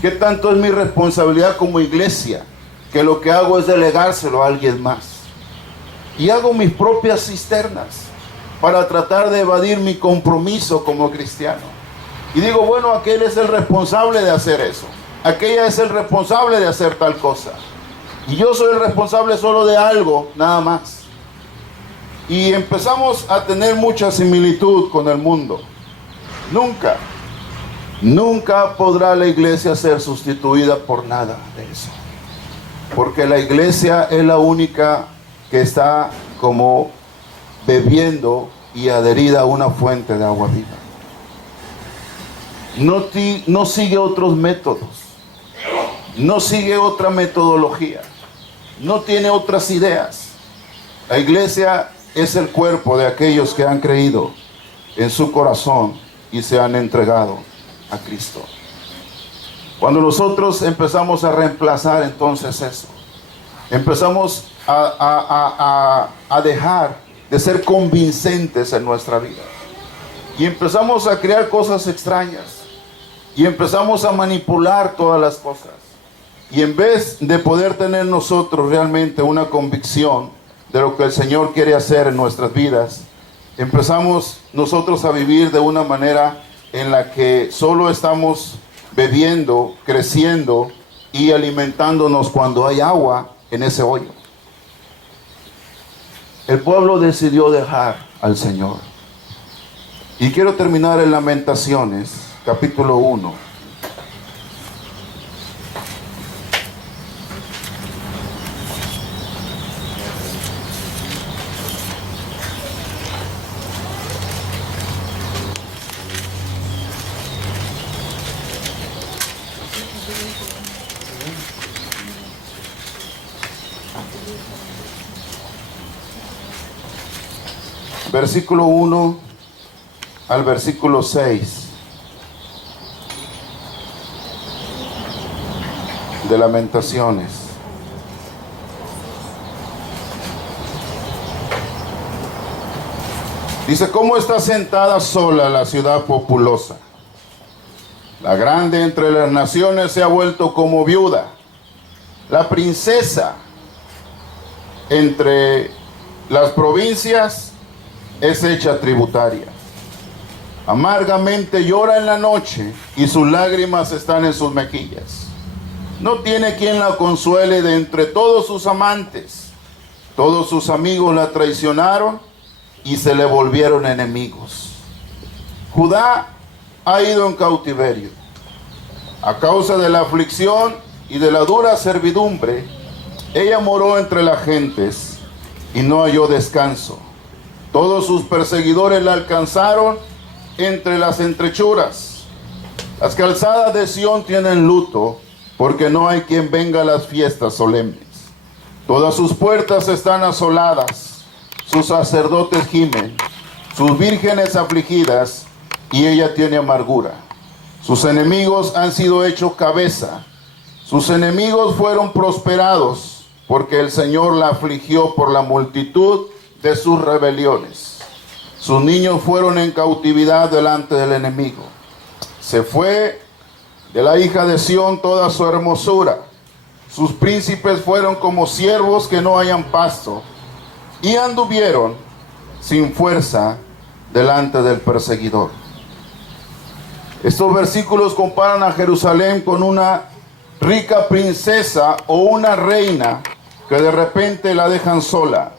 ¿Qué tanto es mi responsabilidad como iglesia? Que lo que hago es delegárselo a alguien más. Y hago mis propias cisternas para tratar de evadir mi compromiso como cristiano. Y digo, bueno, aquel es el responsable de hacer eso. Aquella es el responsable de hacer tal cosa. Y yo soy el responsable solo de algo, nada más. Y empezamos a tener mucha similitud con el mundo. Nunca podrá la iglesia ser sustituida por nada de eso. Porque la iglesia es la única que está como bebiendo y adherida a una fuente de agua viva. No sigue otros métodos. No sigue otra metodología. No tiene otras ideas. La iglesia es el cuerpo de aquellos que han creído en su corazón y se han entregado a Cristo. Cuando nosotros empezamos a reemplazar entonces eso, empezamos a dejar de ser convincentes en nuestra vida y empezamos a crear cosas extrañas y empezamos a manipular todas las cosas Y en vez de poder tener nosotros realmente una convicción de lo que el Señor quiere hacer en nuestras vidas, empezamos nosotros a vivir de una manera en la que solo estamos bebiendo, creciendo y alimentándonos cuando hay agua en ese hoyo. El pueblo decidió dejar al Señor. Y quiero terminar en Lamentaciones, capítulo 1. Versículo 1 al versículo 6 de Lamentaciones. Dice: ¿cómo está sentada sola la ciudad populosa? La grande entre las naciones se ha vuelto como viuda. La princesa entre las provincias es hecha tributaria. Amargamente llora en la noche y sus lágrimas están en sus mejillas. No tiene quien la consuele de entre todos sus amantes. Todos sus amigos la traicionaron y se le volvieron enemigos. Judá ha ido en cautiverio. A causa de la aflicción y de la dura servidumbre, ella moró entre las gentes y no halló descanso. Todos sus perseguidores la alcanzaron entre las entrechuras. Las calzadas de Sión tienen luto, porque no hay quien venga a las fiestas solemnes. Todas sus puertas están asoladas, sus sacerdotes gimen, sus vírgenes afligidas, y ella tiene amargura. Sus enemigos han sido hechos cabeza, sus enemigos fueron prosperados, porque el Señor la afligió por la multitud de sus rebeliones. Sus niños fueron en cautividad delante del enemigo. Se fue de la hija de Sión toda su hermosura. Sus príncipes fueron como ciervos que no hallan pasto, y anduvieron sin fuerza delante del perseguidor. Estos versículos comparan a Jerusalén con una rica princesa o una reina que de repente la dejan sola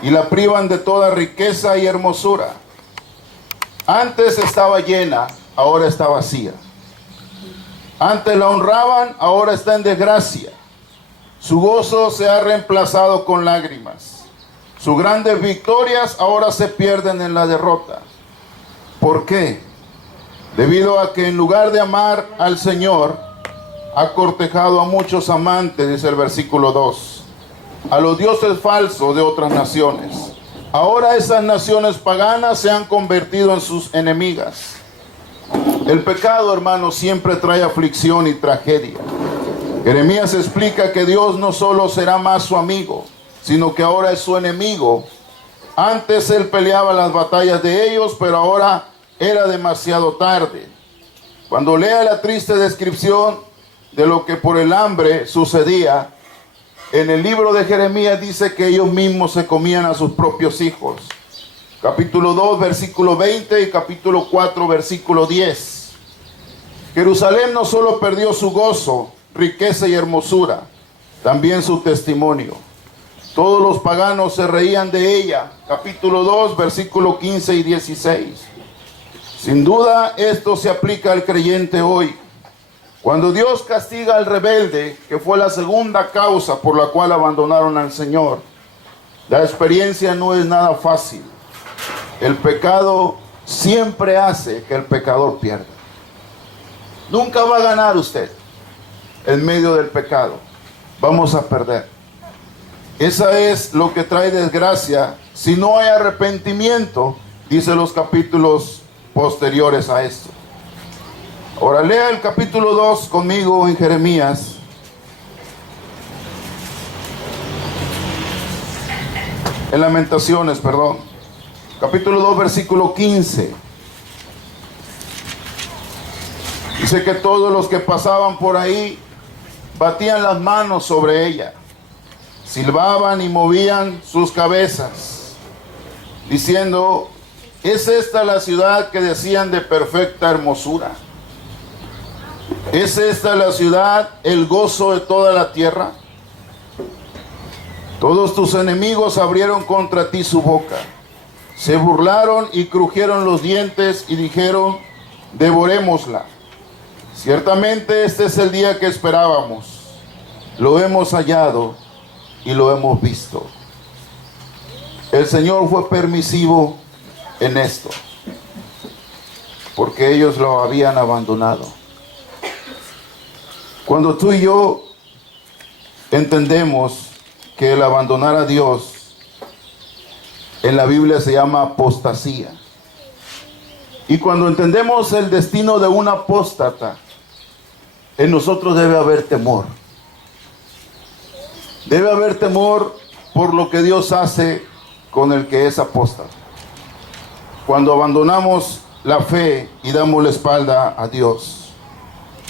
y la privan de toda riqueza y hermosura. Antes estaba llena, ahora está vacía. Antes la honraban, ahora está en desgracia. Su gozo se ha reemplazado con lágrimas. Sus grandes victorias ahora se pierden en la derrota. ¿Por qué? Debido a que en lugar de amar al Señor, ha cortejado a muchos amantes, dice el versículo 2. A los dioses falsos de otras naciones. Ahora esas naciones paganas se han convertido en sus enemigas. El pecado, hermanos, siempre trae aflicción y tragedia. Jeremías explica que Dios no solo será más su amigo, sino que ahora es su enemigo. Antes él peleaba las batallas de ellos, pero ahora era demasiado tarde. Cuando lea la triste descripción de lo que por el hambre sucedía, en el libro de Jeremías dice que ellos mismos se comían a sus propios hijos. Capítulo 2, versículo 20 y capítulo 4, versículo 10. Jerusalén no solo perdió su gozo, riqueza y hermosura, también su testimonio. Todos los paganos se reían de ella. Capítulo 2, versículo 15 y 16. Sin duda esto se aplica al creyente hoy. Cuando Dios castiga al rebelde, que fue la segunda causa por la cual abandonaron al Señor, la experiencia no es nada fácil. El pecado siempre hace que el pecador pierda. Nunca va a ganar usted en medio del pecado. Vamos a perder. Esa es lo que trae desgracia si no hay arrepentimiento, dice los capítulos posteriores a esto. Ahora lea el capítulo 2 conmigo en Jeremías. En Lamentaciones, perdón. Capítulo 2, versículo 15. Dice que todos los que pasaban por ahí batían las manos sobre ella, silbaban y movían sus cabezas, diciendo: ¿es esta la ciudad que decían de perfecta hermosura? ¿Es esta la ciudad, el gozo de toda la tierra? Todos tus enemigos abrieron contra ti su boca, se burlaron y crujieron los dientes y dijeron: devorémosla. Ciertamente este es el día que esperábamos, lo hemos hallado y lo hemos visto. El Señor fue permisivo en esto, porque ellos lo habían abandonado. Cuando tú y yo entendemos que el abandonar a Dios en la Biblia se llama apostasía, y cuando entendemos el destino de un apóstata, en nosotros debe haber temor. Debe haber temor por lo que Dios hace con el que es apóstata. Cuando abandonamos la fe y damos la espalda a Dios.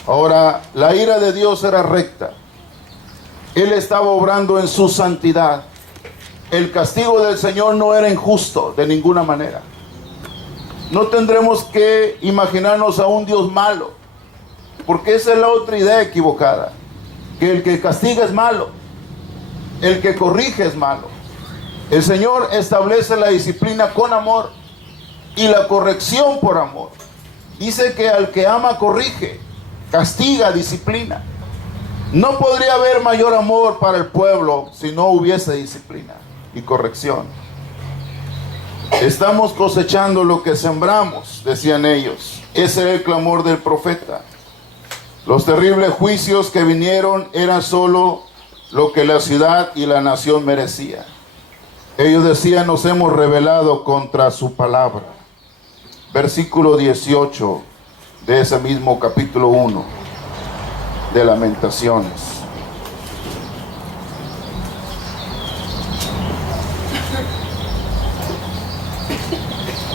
Ahora, la ira de Dios era recta. Él estaba obrando en su santidad. El castigo del Señor no era injusto de ninguna manera. No tendremos que imaginarnos a un Dios malo, porque esa es la otra idea equivocada, que el que castiga es malo, el que corrige es malo. El Señor establece la disciplina con amor y la corrección por amor. Dice que al que ama corrige, castiga, disciplina. No podría haber mayor amor para el pueblo si no hubiese disciplina y corrección. Estamos cosechando lo que sembramos, decían ellos. Ese era el clamor del profeta. Los terribles juicios que vinieron eran solo lo que la ciudad y la nación merecía. Ellos decían: nos hemos rebelado contra su palabra. Versículo 18 de ese mismo capítulo 1 de Lamentaciones.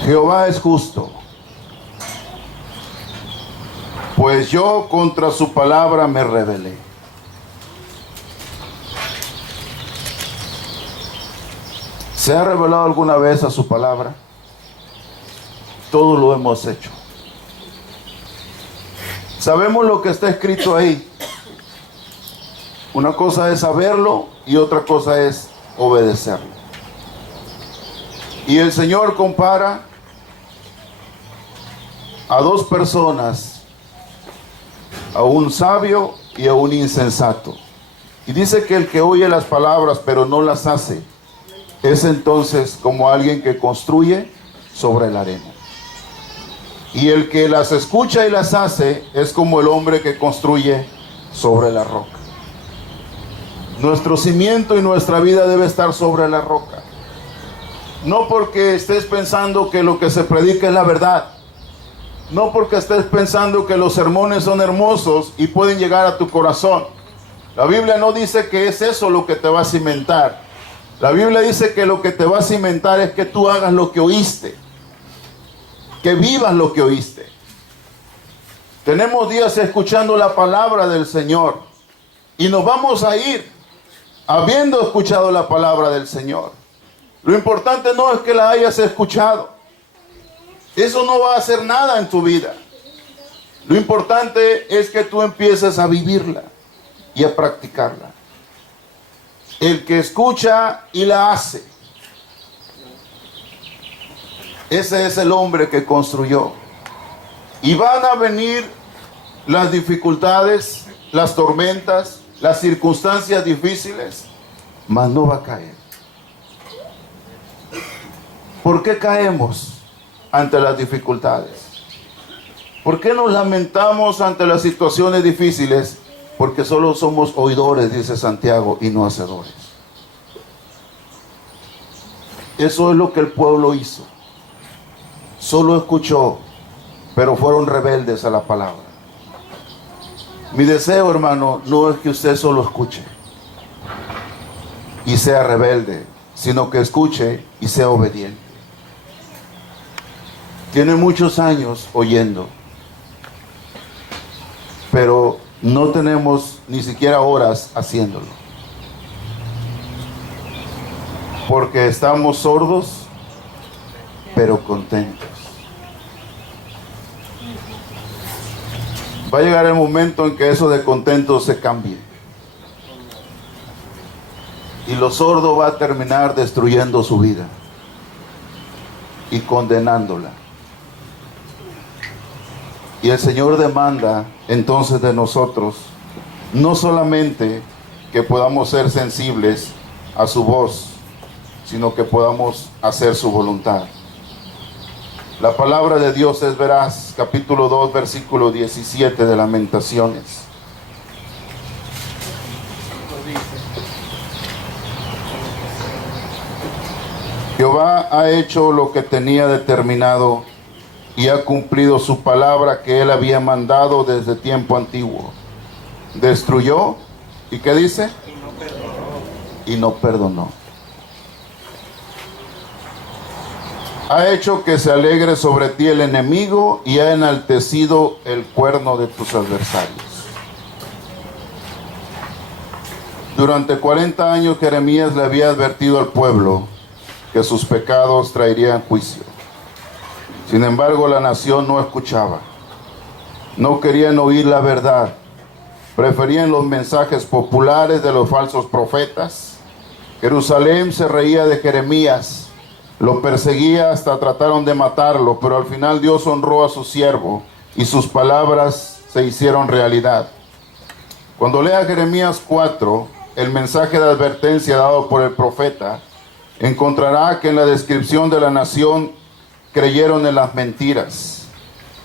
Jehová es justo, pues yo contra su palabra me rebelé. ¿Se ha rebelado alguna vez a su palabra? Todos lo hemos hecho. Sabemos lo que está escrito ahí. Una cosa es saberlo y otra cosa es obedecerlo. Y el Señor compara a dos personas, a un sabio y a un insensato. Y dice que el que oye las palabras pero no las hace, es entonces como alguien que construye sobre la arena. Y el que las escucha y las hace es como el hombre que construye sobre la roca. Nuestro cimiento y nuestra vida debe estar sobre la roca. No porque estés pensando que lo que se predica es la verdad. No porque estés pensando que los sermones son hermosos y pueden llegar a tu corazón. La Biblia no dice que es eso lo que te va a cimentar. La Biblia dice que lo que te va a cimentar es que tú hagas lo que oíste, que vivas lo que oíste. Tenemos días escuchando la palabra del Señor y nos vamos a ir habiendo escuchado la palabra del Señor. Lo importante no es que la hayas escuchado. Eso no va a hacer nada en tu vida. Lo importante es que tú empieces a vivirla y a practicarla. El que escucha y la hace, ese es el hombre que construyó. Y van a venir las dificultades, las tormentas, las circunstancias difíciles, mas no va a caer. ¿Por qué caemos ante las dificultades? ¿Por qué nos lamentamos ante las situaciones difíciles? Porque solo somos oidores, dice Santiago, y no hacedores. Eso es lo que el pueblo hizo. Solo escuchó, pero fueron rebeldes a la palabra. Mi deseo, hermano, no es que usted solo escuche y sea rebelde, sino que escuche y sea obediente. Tiene muchos años oyendo, pero no tenemos ni siquiera horas haciéndolo. Porque estamos sordos, pero contentos. Va a llegar el momento en que eso de contento se cambie. Y lo sordo va a terminar destruyendo su vida y condenándola. Y el Señor demanda entonces de nosotros no solamente que podamos ser sensibles a su voz, sino que podamos hacer su voluntad. La palabra de Dios es veraz, capítulo 2, versículo 17 de Lamentaciones. Jehová ha hecho lo que tenía determinado y ha cumplido su palabra que él había mandado desde tiempo antiguo. Destruyó, ¿y qué dice? Y no perdonó. Ha hecho que se alegre sobre ti el enemigo y ha enaltecido el cuerno de tus adversarios. Durante 40 años Jeremías le había advertido al pueblo que sus pecados traerían juicio. Sin embargo, la nación no escuchaba. No querían oír la verdad. Preferían los mensajes populares de los falsos profetas. Jerusalén se reía de Jeremías. Lo perseguía hasta trataron de matarlo, pero al final Dios honró a su siervo y sus palabras se hicieron realidad. Cuando lea Jeremías 4, el mensaje de advertencia dado por el profeta, encontrará que en la descripción de la nación creyeron en las mentiras,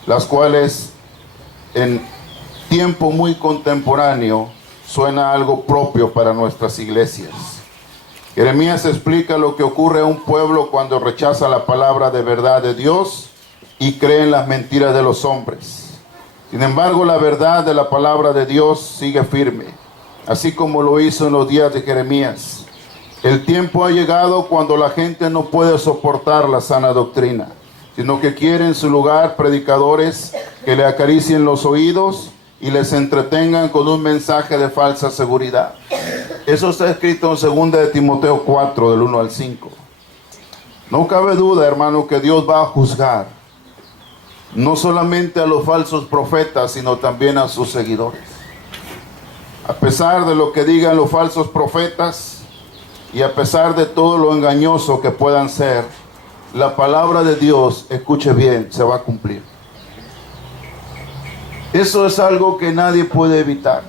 las cuales en tiempo muy contemporáneo suena algo propio para nuestras iglesias. Jeremías explica lo que ocurre a un pueblo cuando rechaza la palabra de verdad de Dios y cree en las mentiras de los hombres. Sin embargo, la verdad de la palabra de Dios sigue firme, así como lo hizo en los días de Jeremías. El tiempo ha llegado cuando la gente no puede soportar la sana doctrina, sino que quiere en su lugar predicadores que le acaricien los oídos y les entretengan con un mensaje de falsa seguridad. Eso está escrito en 2 de Timoteo 4, del 1 al 5. No cabe duda, hermano, que Dios va a juzgar no solamente a los falsos profetas, sino también a sus seguidores. A pesar de lo que digan los falsos profetas y a pesar de todo lo engañoso que puedan ser, la palabra de Dios, escuche bien, se va a cumplir. Eso es algo que nadie puede evitar.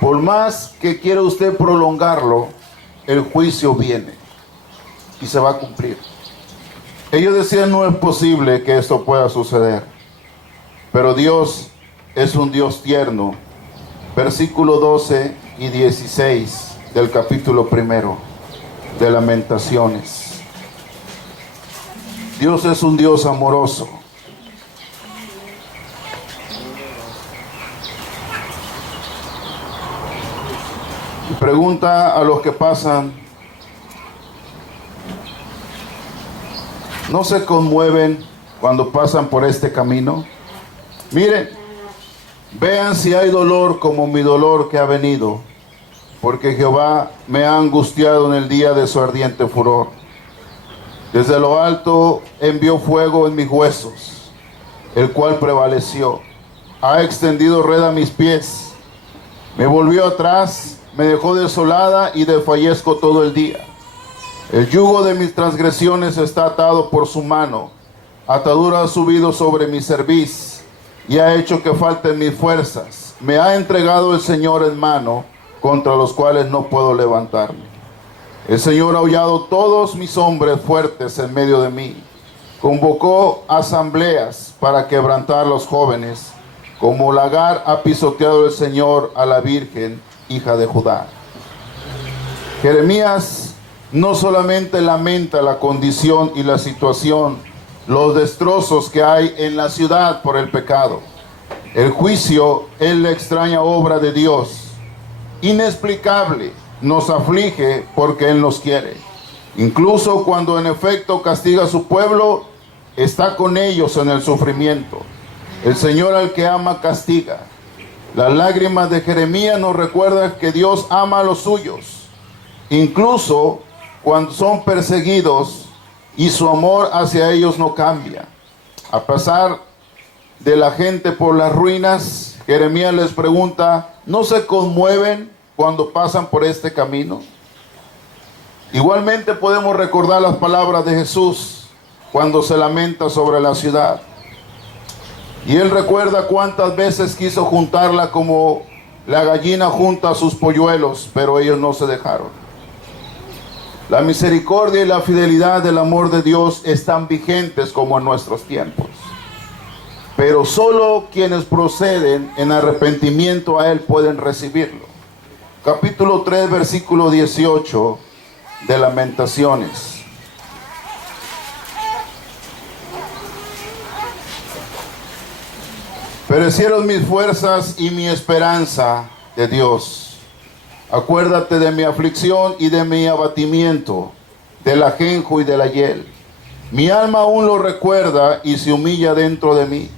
Por más que quiera usted prolongarlo, el juicio viene y se va a cumplir. Ellos decían, no es posible que esto pueda suceder, pero Dios es un Dios tierno. Versículo 12 y 16 del capítulo 1 de Lamentaciones. Dios es un Dios amoroso. Y pregunta a los que pasan, ¿no se conmueven cuando pasan por este camino? Miren, vean si hay dolor como mi dolor que ha venido, porque Jehová me ha angustiado en el día de su ardiente furor. Desde lo alto envió fuego en mis huesos, el cual prevaleció. Ha extendido red a mis pies, me volvió atrás, me dejó desolada y desfallezco todo el día. El yugo de mis transgresiones está atado por su mano, atadura ha subido sobre mi cerviz y ha hecho que falten mis fuerzas. Me ha entregado el Señor en mano, contra los cuales no puedo levantarme. El Señor ha hollado todos mis hombres fuertes en medio de mí. Convocó asambleas para quebrantar a los jóvenes. Como lagar ha pisoteado el Señor a la Virgen, hija de Judá. Jeremías no solamente lamenta la condición y la situación, los destrozos que hay en la ciudad por el pecado. El juicio es la extraña obra de Dios, inexplicable, nos aflige porque Él nos quiere. Incluso cuando en efecto castiga a su pueblo, está con ellos en el sufrimiento. El Señor al que ama castiga. Las lágrimas de Jeremías nos recuerdan que Dios ama a los suyos, incluso cuando son perseguidos, y su amor hacia ellos no cambia. A pesar de la gente por las ruinas, Jeremías les pregunta, ¿no se conmueven cuando pasan por este camino? Igualmente podemos recordar las palabras de Jesús cuando se lamenta sobre la ciudad. Y él recuerda cuántas veces quiso juntarla como la gallina junta a sus polluelos, pero ellos no se dejaron. La misericordia y la fidelidad del amor de Dios están vigentes como en nuestros tiempos. Pero solo quienes proceden en arrepentimiento a Él pueden recibirlo. Capítulo 3, versículo 18 de Lamentaciones. Perecieron mis fuerzas y mi esperanza de Dios. Acuérdate de mi aflicción y de mi abatimiento, del ajenjo y del hiel. Mi alma aún lo recuerda y se humilla dentro de mí.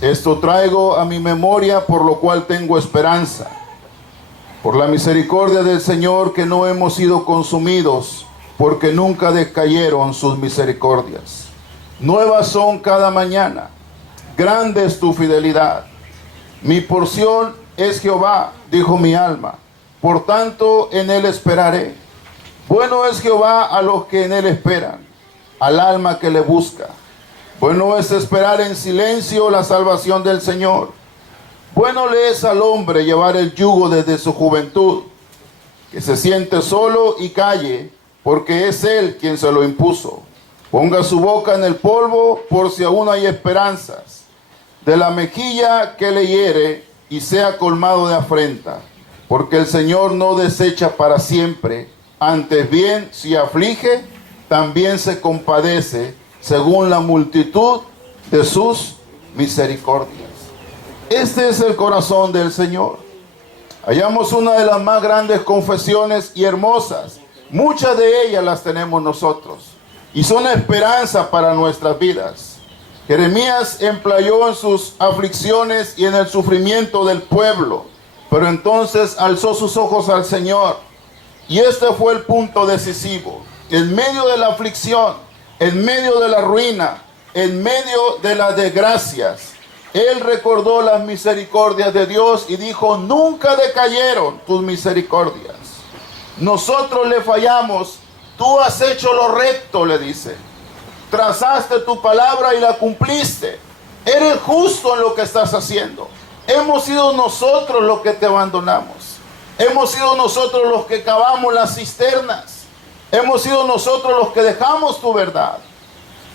Esto traigo a mi memoria, por lo cual tengo esperanza. Por la misericordia del Señor, que no hemos sido consumidos, porque nunca decayeron sus misericordias. Nuevas son cada mañana. Grande es tu fidelidad. Mi porción es Jehová, dijo mi alma. Por tanto, en Él esperaré. Bueno es Jehová a los que en Él esperan, al alma que le busca. Bueno es esperar en silencio la salvación del Señor. Bueno le es al hombre llevar el yugo desde su juventud, que se siente solo y calle, porque es Él quien se lo impuso. Ponga su boca en el polvo, por si aún hay esperanzas. De la mejilla que le hiere, y sea colmado de afrenta. Porque el Señor no desecha para siempre, antes bien, si aflige, también se compadece, según la multitud de sus misericordias. Este es el corazón del Señor. Hallamos una de las más grandes confesiones y hermosas. Muchas de ellas las tenemos nosotros, y son esperanza para nuestras vidas. Jeremías emplayó en sus aflicciones y en el sufrimiento del pueblo, pero entonces alzó sus ojos al Señor. Y este fue el punto decisivo. En medio de la aflicción, en medio de la ruina, en medio de las desgracias, él recordó las misericordias de Dios y dijo, nunca decayeron tus misericordias. Nosotros le fallamos, tú has hecho lo recto, le dice. Trazaste tu palabra y la cumpliste. Eres justo en lo que estás haciendo. Hemos sido nosotros los que te abandonamos. Hemos sido nosotros los que cavamos las cisternas. Hemos sido nosotros los que dejamos tu verdad.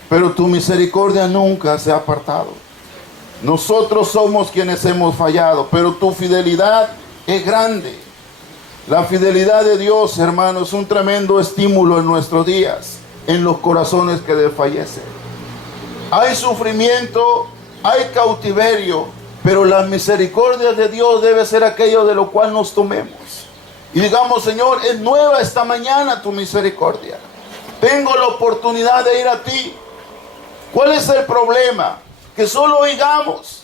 Pero tu misericordia nunca se ha apartado. Nosotros somos quienes hemos fallado, pero tu fidelidad es grande. La fidelidad de Dios, hermanos, es un tremendo estímulo en nuestros días, en los corazones que desfallecen. Hay sufrimiento, hay cautiverio, pero la misericordia de Dios debe ser aquello de lo cual nos tomemos. Y digamos, Señor, es nueva esta mañana tu misericordia. Tengo la oportunidad de ir a ti. ¿Cuál es el problema? Que solo oigamos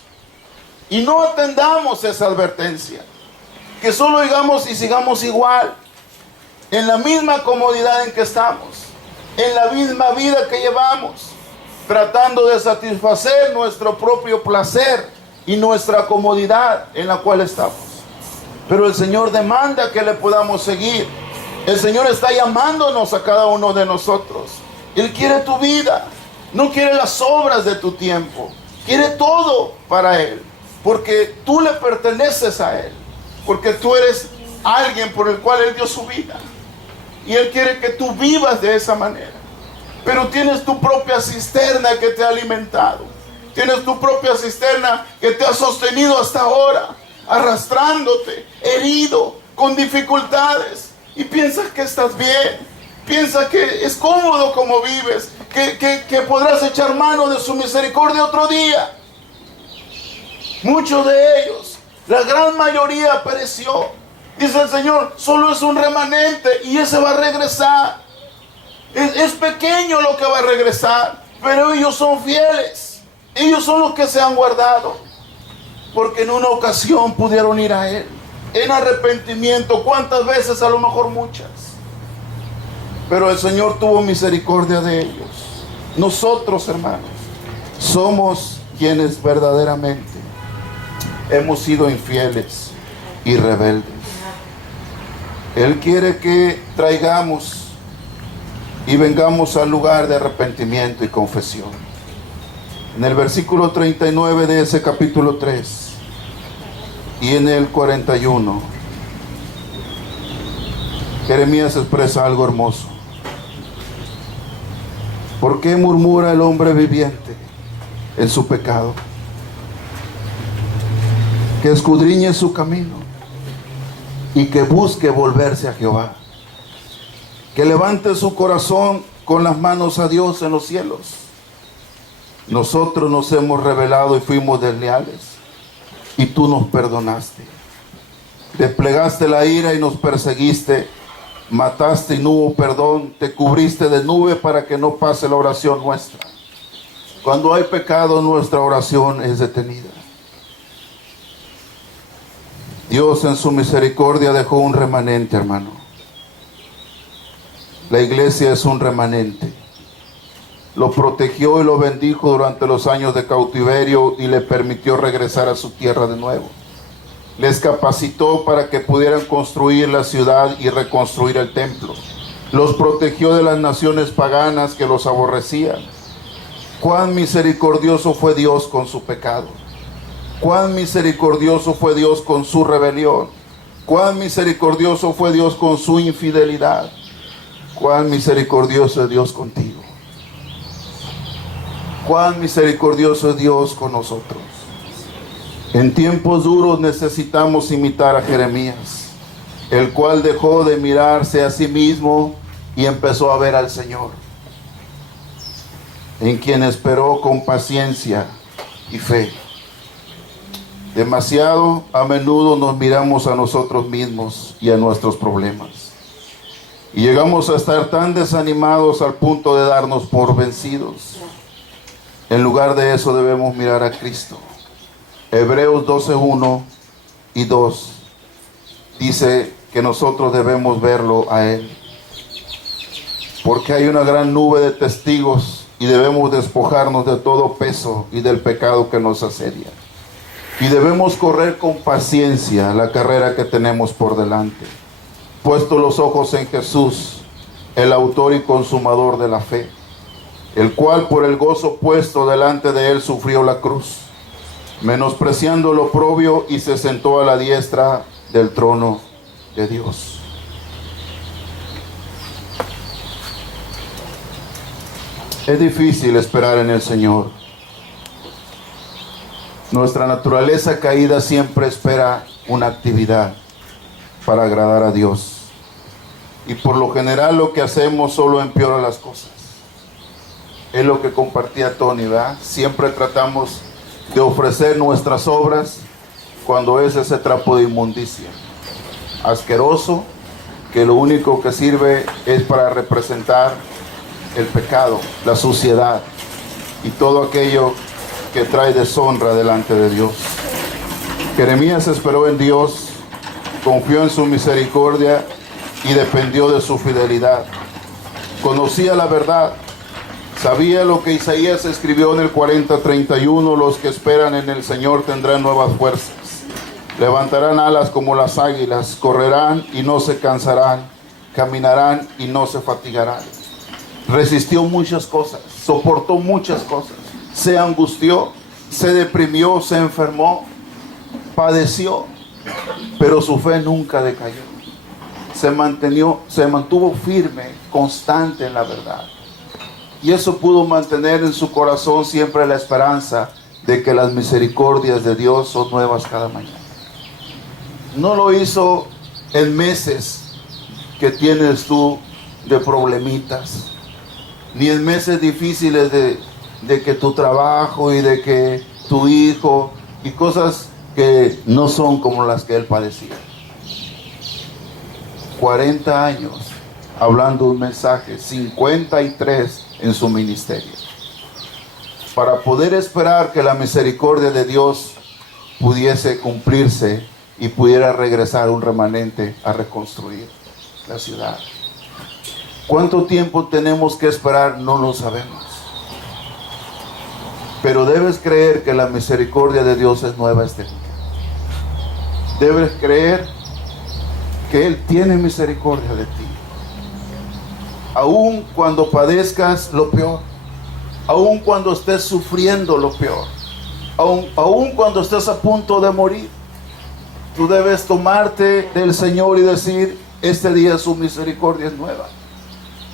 y no atendamos esa advertencia. Que solo oigamos y sigamos igual, en la misma comodidad en que estamos, en la misma vida que llevamos, tratando de satisfacer nuestro propio placer y nuestra comodidad en la cual estamos. Pero el Señor demanda que le podamos seguir. El Señor está llamándonos a cada uno de nosotros. Él quiere tu vida, no quiere las obras de tu tiempo, quiere todo para Él, porque tú le perteneces a Él, porque tú eres alguien por el cual Él dio su vida. Y Él quiere que tú vivas de esa manera. Pero tienes tu propia cisterna que te ha alimentado. Tienes tu propia cisterna que te ha sostenido hasta ahora, arrastrándote, herido, con dificultades. Y piensas que estás bien. Piensas que es cómodo como vives, que podrás echar mano de su misericordia otro día. Muchos de ellos, la gran mayoría pereció. Dice el Señor, solo es un remanente y ese va a regresar. Es pequeño lo que va a regresar, pero ellos son fieles. Ellos son los que se han guardado. Porque en una ocasión pudieron ir a Él en arrepentimiento. ¿Cuántas veces? A lo mejor muchas. Pero el Señor tuvo misericordia de ellos. Nosotros, hermanos, somos quienes verdaderamente hemos sido infieles y rebeldes. Él quiere que traigamos y vengamos al lugar de arrepentimiento y confesión. En el versículo 39 de ese capítulo 3 y en el 41, Jeremías expresa algo hermoso. ¿Por qué murmura el hombre viviente en su pecado? Que escudriñe su camino y que busque volverse a Jehová. Que levante su corazón con las manos a Dios en los cielos. Nosotros nos hemos rebelado y fuimos desleales, y tú nos perdonaste. Desplegaste la ira y nos perseguiste. Mataste y no hubo perdón. Te cubriste de nube para que no pase la oración nuestra. Cuando hay pecado, nuestra oración es detenida. Dios en su misericordia dejó un remanente, hermano. La iglesia es un remanente. Lo protegió y lo bendijo durante los años de cautiverio y le permitió regresar a su tierra de nuevo. Les capacitó para que pudieran construir la ciudad y reconstruir el templo. Los protegió de las naciones paganas que los aborrecían. Cuán misericordioso fue Dios con su pecado. Cuán misericordioso fue Dios con su rebelión. Cuán misericordioso fue Dios con su infidelidad. Cuán misericordioso es Dios contigo. Cuán misericordioso es Dios con nosotros. En tiempos duros necesitamos imitar a Jeremías, el cual dejó de mirarse a sí mismo y empezó a ver al Señor, en quien esperó con paciencia y fe. Demasiado a menudo nos miramos a nosotros mismos y a nuestros problemas, y llegamos a estar tan desanimados al punto de darnos por vencidos. En lugar de eso debemos mirar a Cristo. Hebreos 12:1 y 2 dice que nosotros debemos verlo a Él, porque hay una gran nube de testigos y debemos despojarnos de todo peso y del pecado que nos asedia, y debemos correr con paciencia la carrera que tenemos por delante, puesto los ojos en Jesús, el autor y consumador de la fe, el cual por el gozo puesto delante de Él sufrió la cruz, menospreciando lo oprobio, y se sentó a la diestra del trono de Dios. Es difícil esperar en el Señor. Nuestra naturaleza caída siempre espera una actividad para agradar a Dios, y por lo general lo que hacemos solo empeora las cosas. Es lo que compartía Tony, ¿verdad? Siempre tratamos de ofrecer nuestras obras cuando es ese trapo de inmundicia asqueroso, que lo único que sirve es para representar el pecado, la suciedad y todo aquello que trae deshonra delante de Dios. Jeremías esperó en Dios, confió en su misericordia y dependió de su fidelidad. Conocía la verdad. Sabía lo que Isaías escribió en el 40:31, los que esperan en el Señor tendrán nuevas fuerzas. Levantarán alas como las águilas, correrán y no se cansarán, caminarán y no se fatigarán. Resistió muchas cosas, soportó muchas cosas, se angustió, se deprimió, se enfermó, padeció, pero su fe nunca decayó. Se mantuvo firme, constante en la verdad. Y eso pudo mantener en su corazón siempre la esperanza de que las misericordias de Dios son nuevas cada mañana. No lo hizo en meses que tienes tú de problemitas, ni en meses difíciles de que tu trabajo y de que tu hijo y cosas que no son como las que él padecía. 40 años hablando un mensaje, 53 en su ministerio, para poder esperar que la misericordia de Dios pudiese cumplirse y pudiera regresar un remanente a reconstruir la ciudad. ¿Cuánto tiempo tenemos que esperar? No lo sabemos. Pero debes creer que la misericordia de Dios es nueva este día. Debes creer que Él tiene misericordia de ti. Aun cuando padezcas lo peor, aun cuando estés sufriendo lo peor, aun cuando estés a punto de morir, tú debes tomarte del Señor y decir: este día su misericordia es nueva.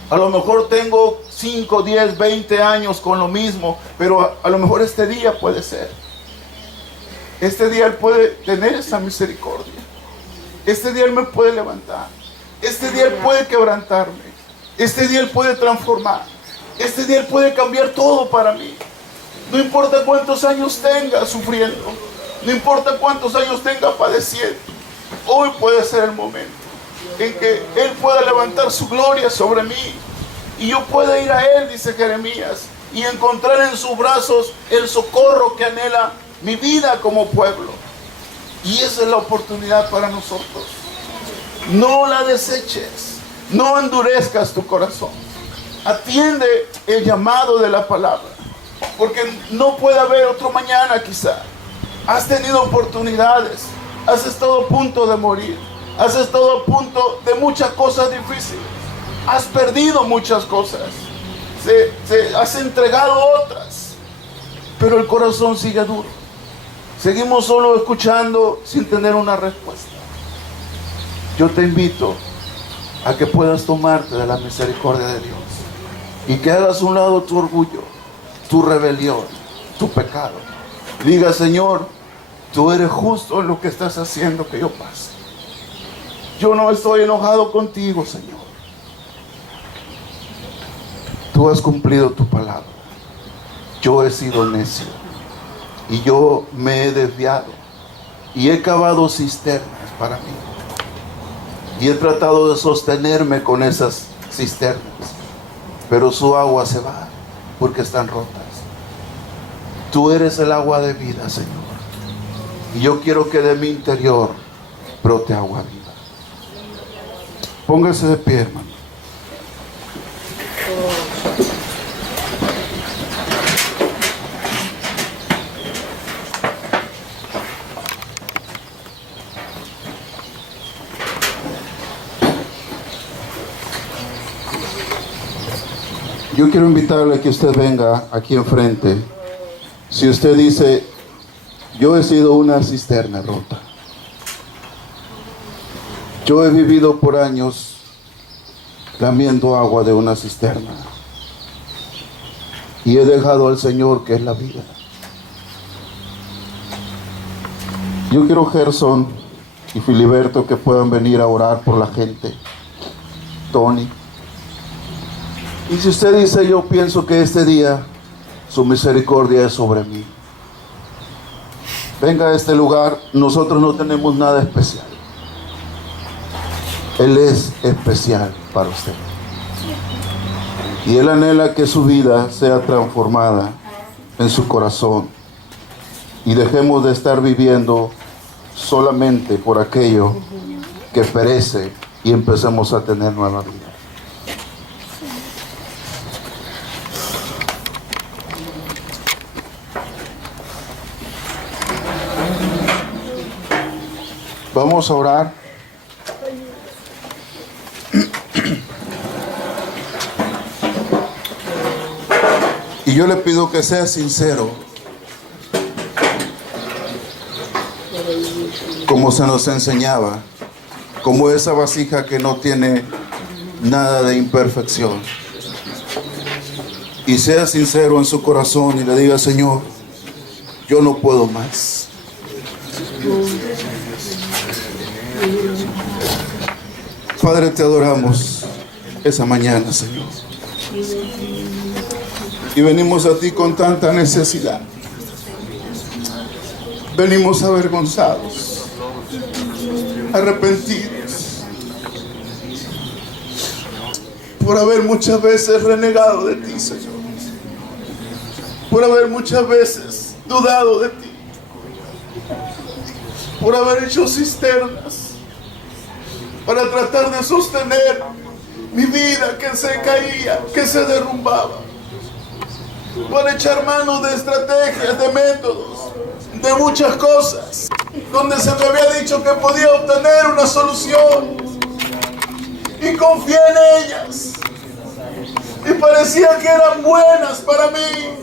A lo mejor tengo 5, 10, 20 años con lo mismo, pero a lo mejor este día puede ser. Este día Él puede tener esa misericordia. Este día Él me puede levantar. Este día Él puede quebrantarme. Este día Él puede transformar. Este día Él puede cambiar todo para mí. No importa cuántos años tenga sufriendo. No importa cuántos años tenga padeciendo. Hoy puede ser el momento en que Él pueda levantar su gloria sobre mí y yo pueda ir a Él, dice Jeremías, y encontrar en sus brazos el socorro que anhela mi vida como pueblo. Y esa es la oportunidad para nosotros. No la deseches, no endurezcas tu corazón. Atiende el llamado de la palabra, porque no puede haber otro mañana quizá. Has tenido oportunidades, has estado a punto de morir. Has estado a punto de muchas cosas difíciles. Has perdido muchas cosas. Has entregado otras. Pero el corazón sigue duro. Seguimos solo escuchando sin tener una respuesta. Yo te invito a que puedas tomarte de la misericordia de Dios y que hagas a un lado tu orgullo, tu rebelión, tu pecado. Diga: Señor, tú eres justo en lo que estás haciendo que yo pase. Yo no estoy enojado contigo, Señor. Tú has cumplido tu palabra. Yo he sido necio y yo me he desviado y he cavado cisternas para mí y he tratado de sostenerme con esas cisternas, pero su agua se va porque están rotas. Tú eres el agua de vida, Señor, y yo quiero que de mi interior brote agua viva. Póngase de pie, hermano. Yo quiero invitarle a que usted venga aquí enfrente. Si usted dice: yo he sido una cisterna rota. Yo he vivido por años lamiendo agua de una cisterna y he dejado al Señor, que es la vida. Yo quiero Gerson y Filiberto que puedan venir a orar por la gente. Tony. Y si usted dice: yo pienso que este día su misericordia es sobre mí, venga a este lugar. Nosotros no tenemos nada especial. Él es especial para usted. Y Él anhela que su vida sea transformada en su corazón. Y dejemos de estar viviendo solamente por aquello que perece y empecemos a tener nueva vida. Vamos a orar. Y yo le pido que sea sincero, como se nos enseñaba, como esa vasija que no tiene nada de imperfección. Y sea sincero en su corazón y le diga: Señor, yo no puedo más. Padre, te adoramos esa mañana, Señor. Y venimos a ti con tanta necesidad. Venimos avergonzados, arrepentidos, por haber muchas veces renegado de ti, Señor. Por haber muchas veces dudado de ti. por haber hecho cisternas para tratar de sostener mi vida que se caía, que se derrumbaba, por echar mano de estrategias, de métodos, de muchas cosas, donde se me había dicho que podía obtener una solución, y confié en ellas, y parecía que eran buenas para mí,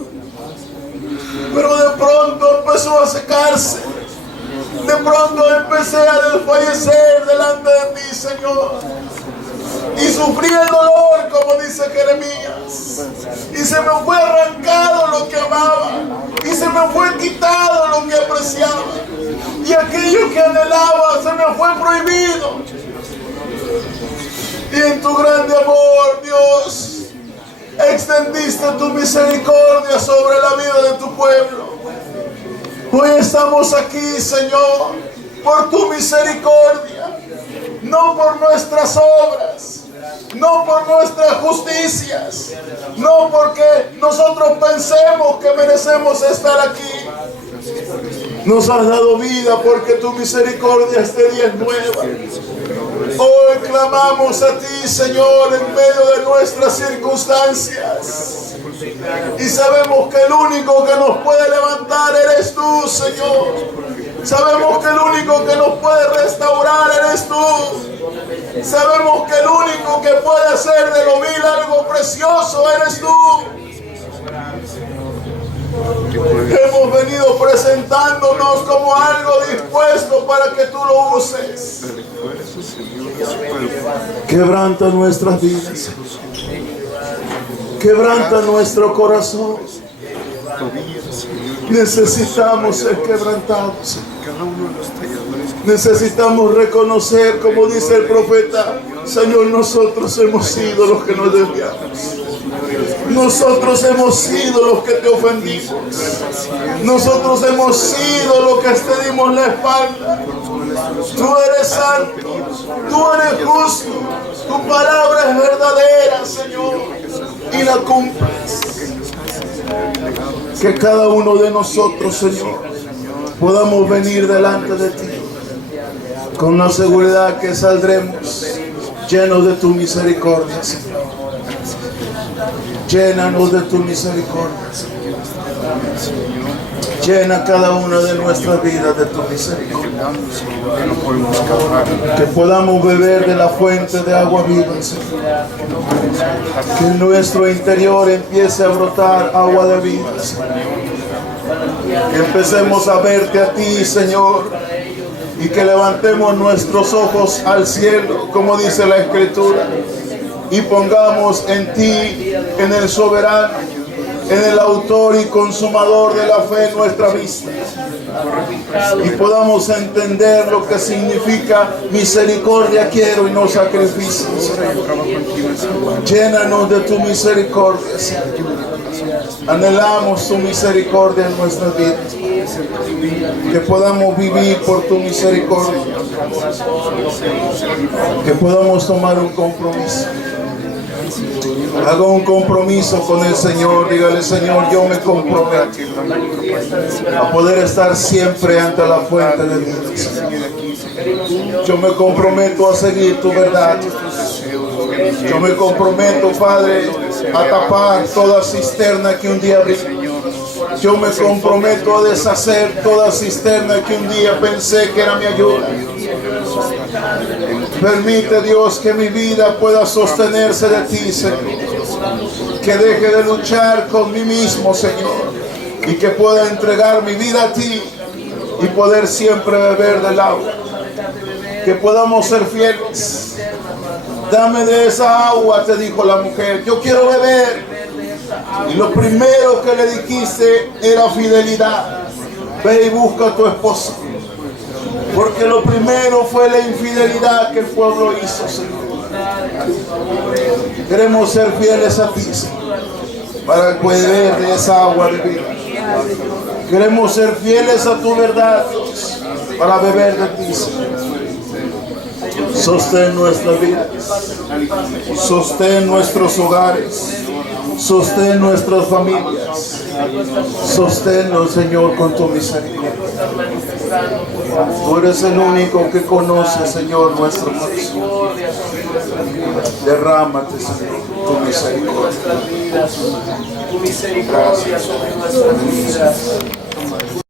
pero de pronto empezó a secarse, de pronto empecé a desfallecer delante de ti, Señor, y sufrí el dolor, como dice Jeremías, y se me fue arrancado lo que amaba, y se me fue quitado lo que apreciaba, y aquello que anhelaba se me fue prohibido. Y en tu grande amor, Dios, extendiste tu misericordia sobre la vida de tu pueblo. Hoy estamos aquí, Señor, por tu misericordia, no por nuestras obras, no por nuestras justicias, no porque nosotros pensemos que merecemos estar aquí. Nos has dado vida porque tu misericordia este día es nueva. Hoy clamamos a ti, Señor, en medio de nuestras circunstancias. Y sabemos que el único que nos puede levantar eres tú, Señor. Sabemos que el único que nos puede restaurar eres tú. Sabemos que el único que puede hacer de lo vil algo precioso eres tú. Hemos venido presentándonos como algo dispuesto para que tú lo uses. Quebranta nuestras vidas. Quebranta nuestro corazón. Necesitamos ser quebrantados. Necesitamos reconocer, como dice el profeta, Señor, nosotros hemos sido los que nos desviamos. Nosotros hemos sido los que te ofendimos. Nosotros hemos sido los que te dimos la espalda. Tú eres santo, tú eres justo, tu palabra es verdadera, Señor, y la cumples. Que cada uno de nosotros, Señor, podamos venir delante de ti con la seguridad que saldremos llenos de tu misericordia, Señor. Llénanos de tu misericordia, Señor. Llena cada una de nuestras vidas de tu misericordia. Que podamos beber de la fuente de agua viva, Señor. Que en nuestro interior empiece a brotar agua de vida, Señor. Que empecemos a verte a ti, Señor. Y que levantemos nuestros ojos al cielo, como dice la Escritura. Y pongamos en ti, en el soberano, en el autor y consumador de la fe, nuestra vista. Y podamos entender lo que significa misericordia quiero y no sacrificios. Llénanos de tu misericordia, Señor. Anhelamos tu misericordia en nuestras vidas. Que podamos vivir por tu misericordia. Que podamos tomar un compromiso. Haga un compromiso con el Señor. Dígale: Señor, yo me comprometo a poder estar siempre ante la fuente de vida. Yo me comprometo a seguir tu verdad. Yo me comprometo, Padre, a tapar toda cisterna que un día abrí. Yo me comprometo a deshacer toda cisterna que un día pensé que era mi ayuda. Permite, Dios, que mi vida pueda sostenerse de ti, Señor. Que deje de luchar con mí mismo, Señor. Y que pueda entregar mi vida a ti y poder siempre beber del agua. Que podamos ser fieles. Dame de esa agua, te dijo la mujer. Yo quiero beber. Y lo primero que le dijiste era fidelidad. Ve y busca a tu esposo. Porque lo primero fue la infidelidad que el pueblo hizo, Señor. Queremos ser fieles a ti, Señor, para beber de esa agua de vida. Queremos ser fieles a tu verdad, Dios, para beber de ti, Señor. Sostén nuestras vidas. Sostén nuestros hogares. Sostén nuestras familias. Sosténnos, Señor, con tu misericordia. sigas manifestando, por favor. Tú eres el único que conoce, Señor, nuestro corazón. Misericordia sobre nuestras vidas. Derrámate, Señor, tu Sobre misericordia. nuestras vidas. Tu misericordia sobre nuestras vidas.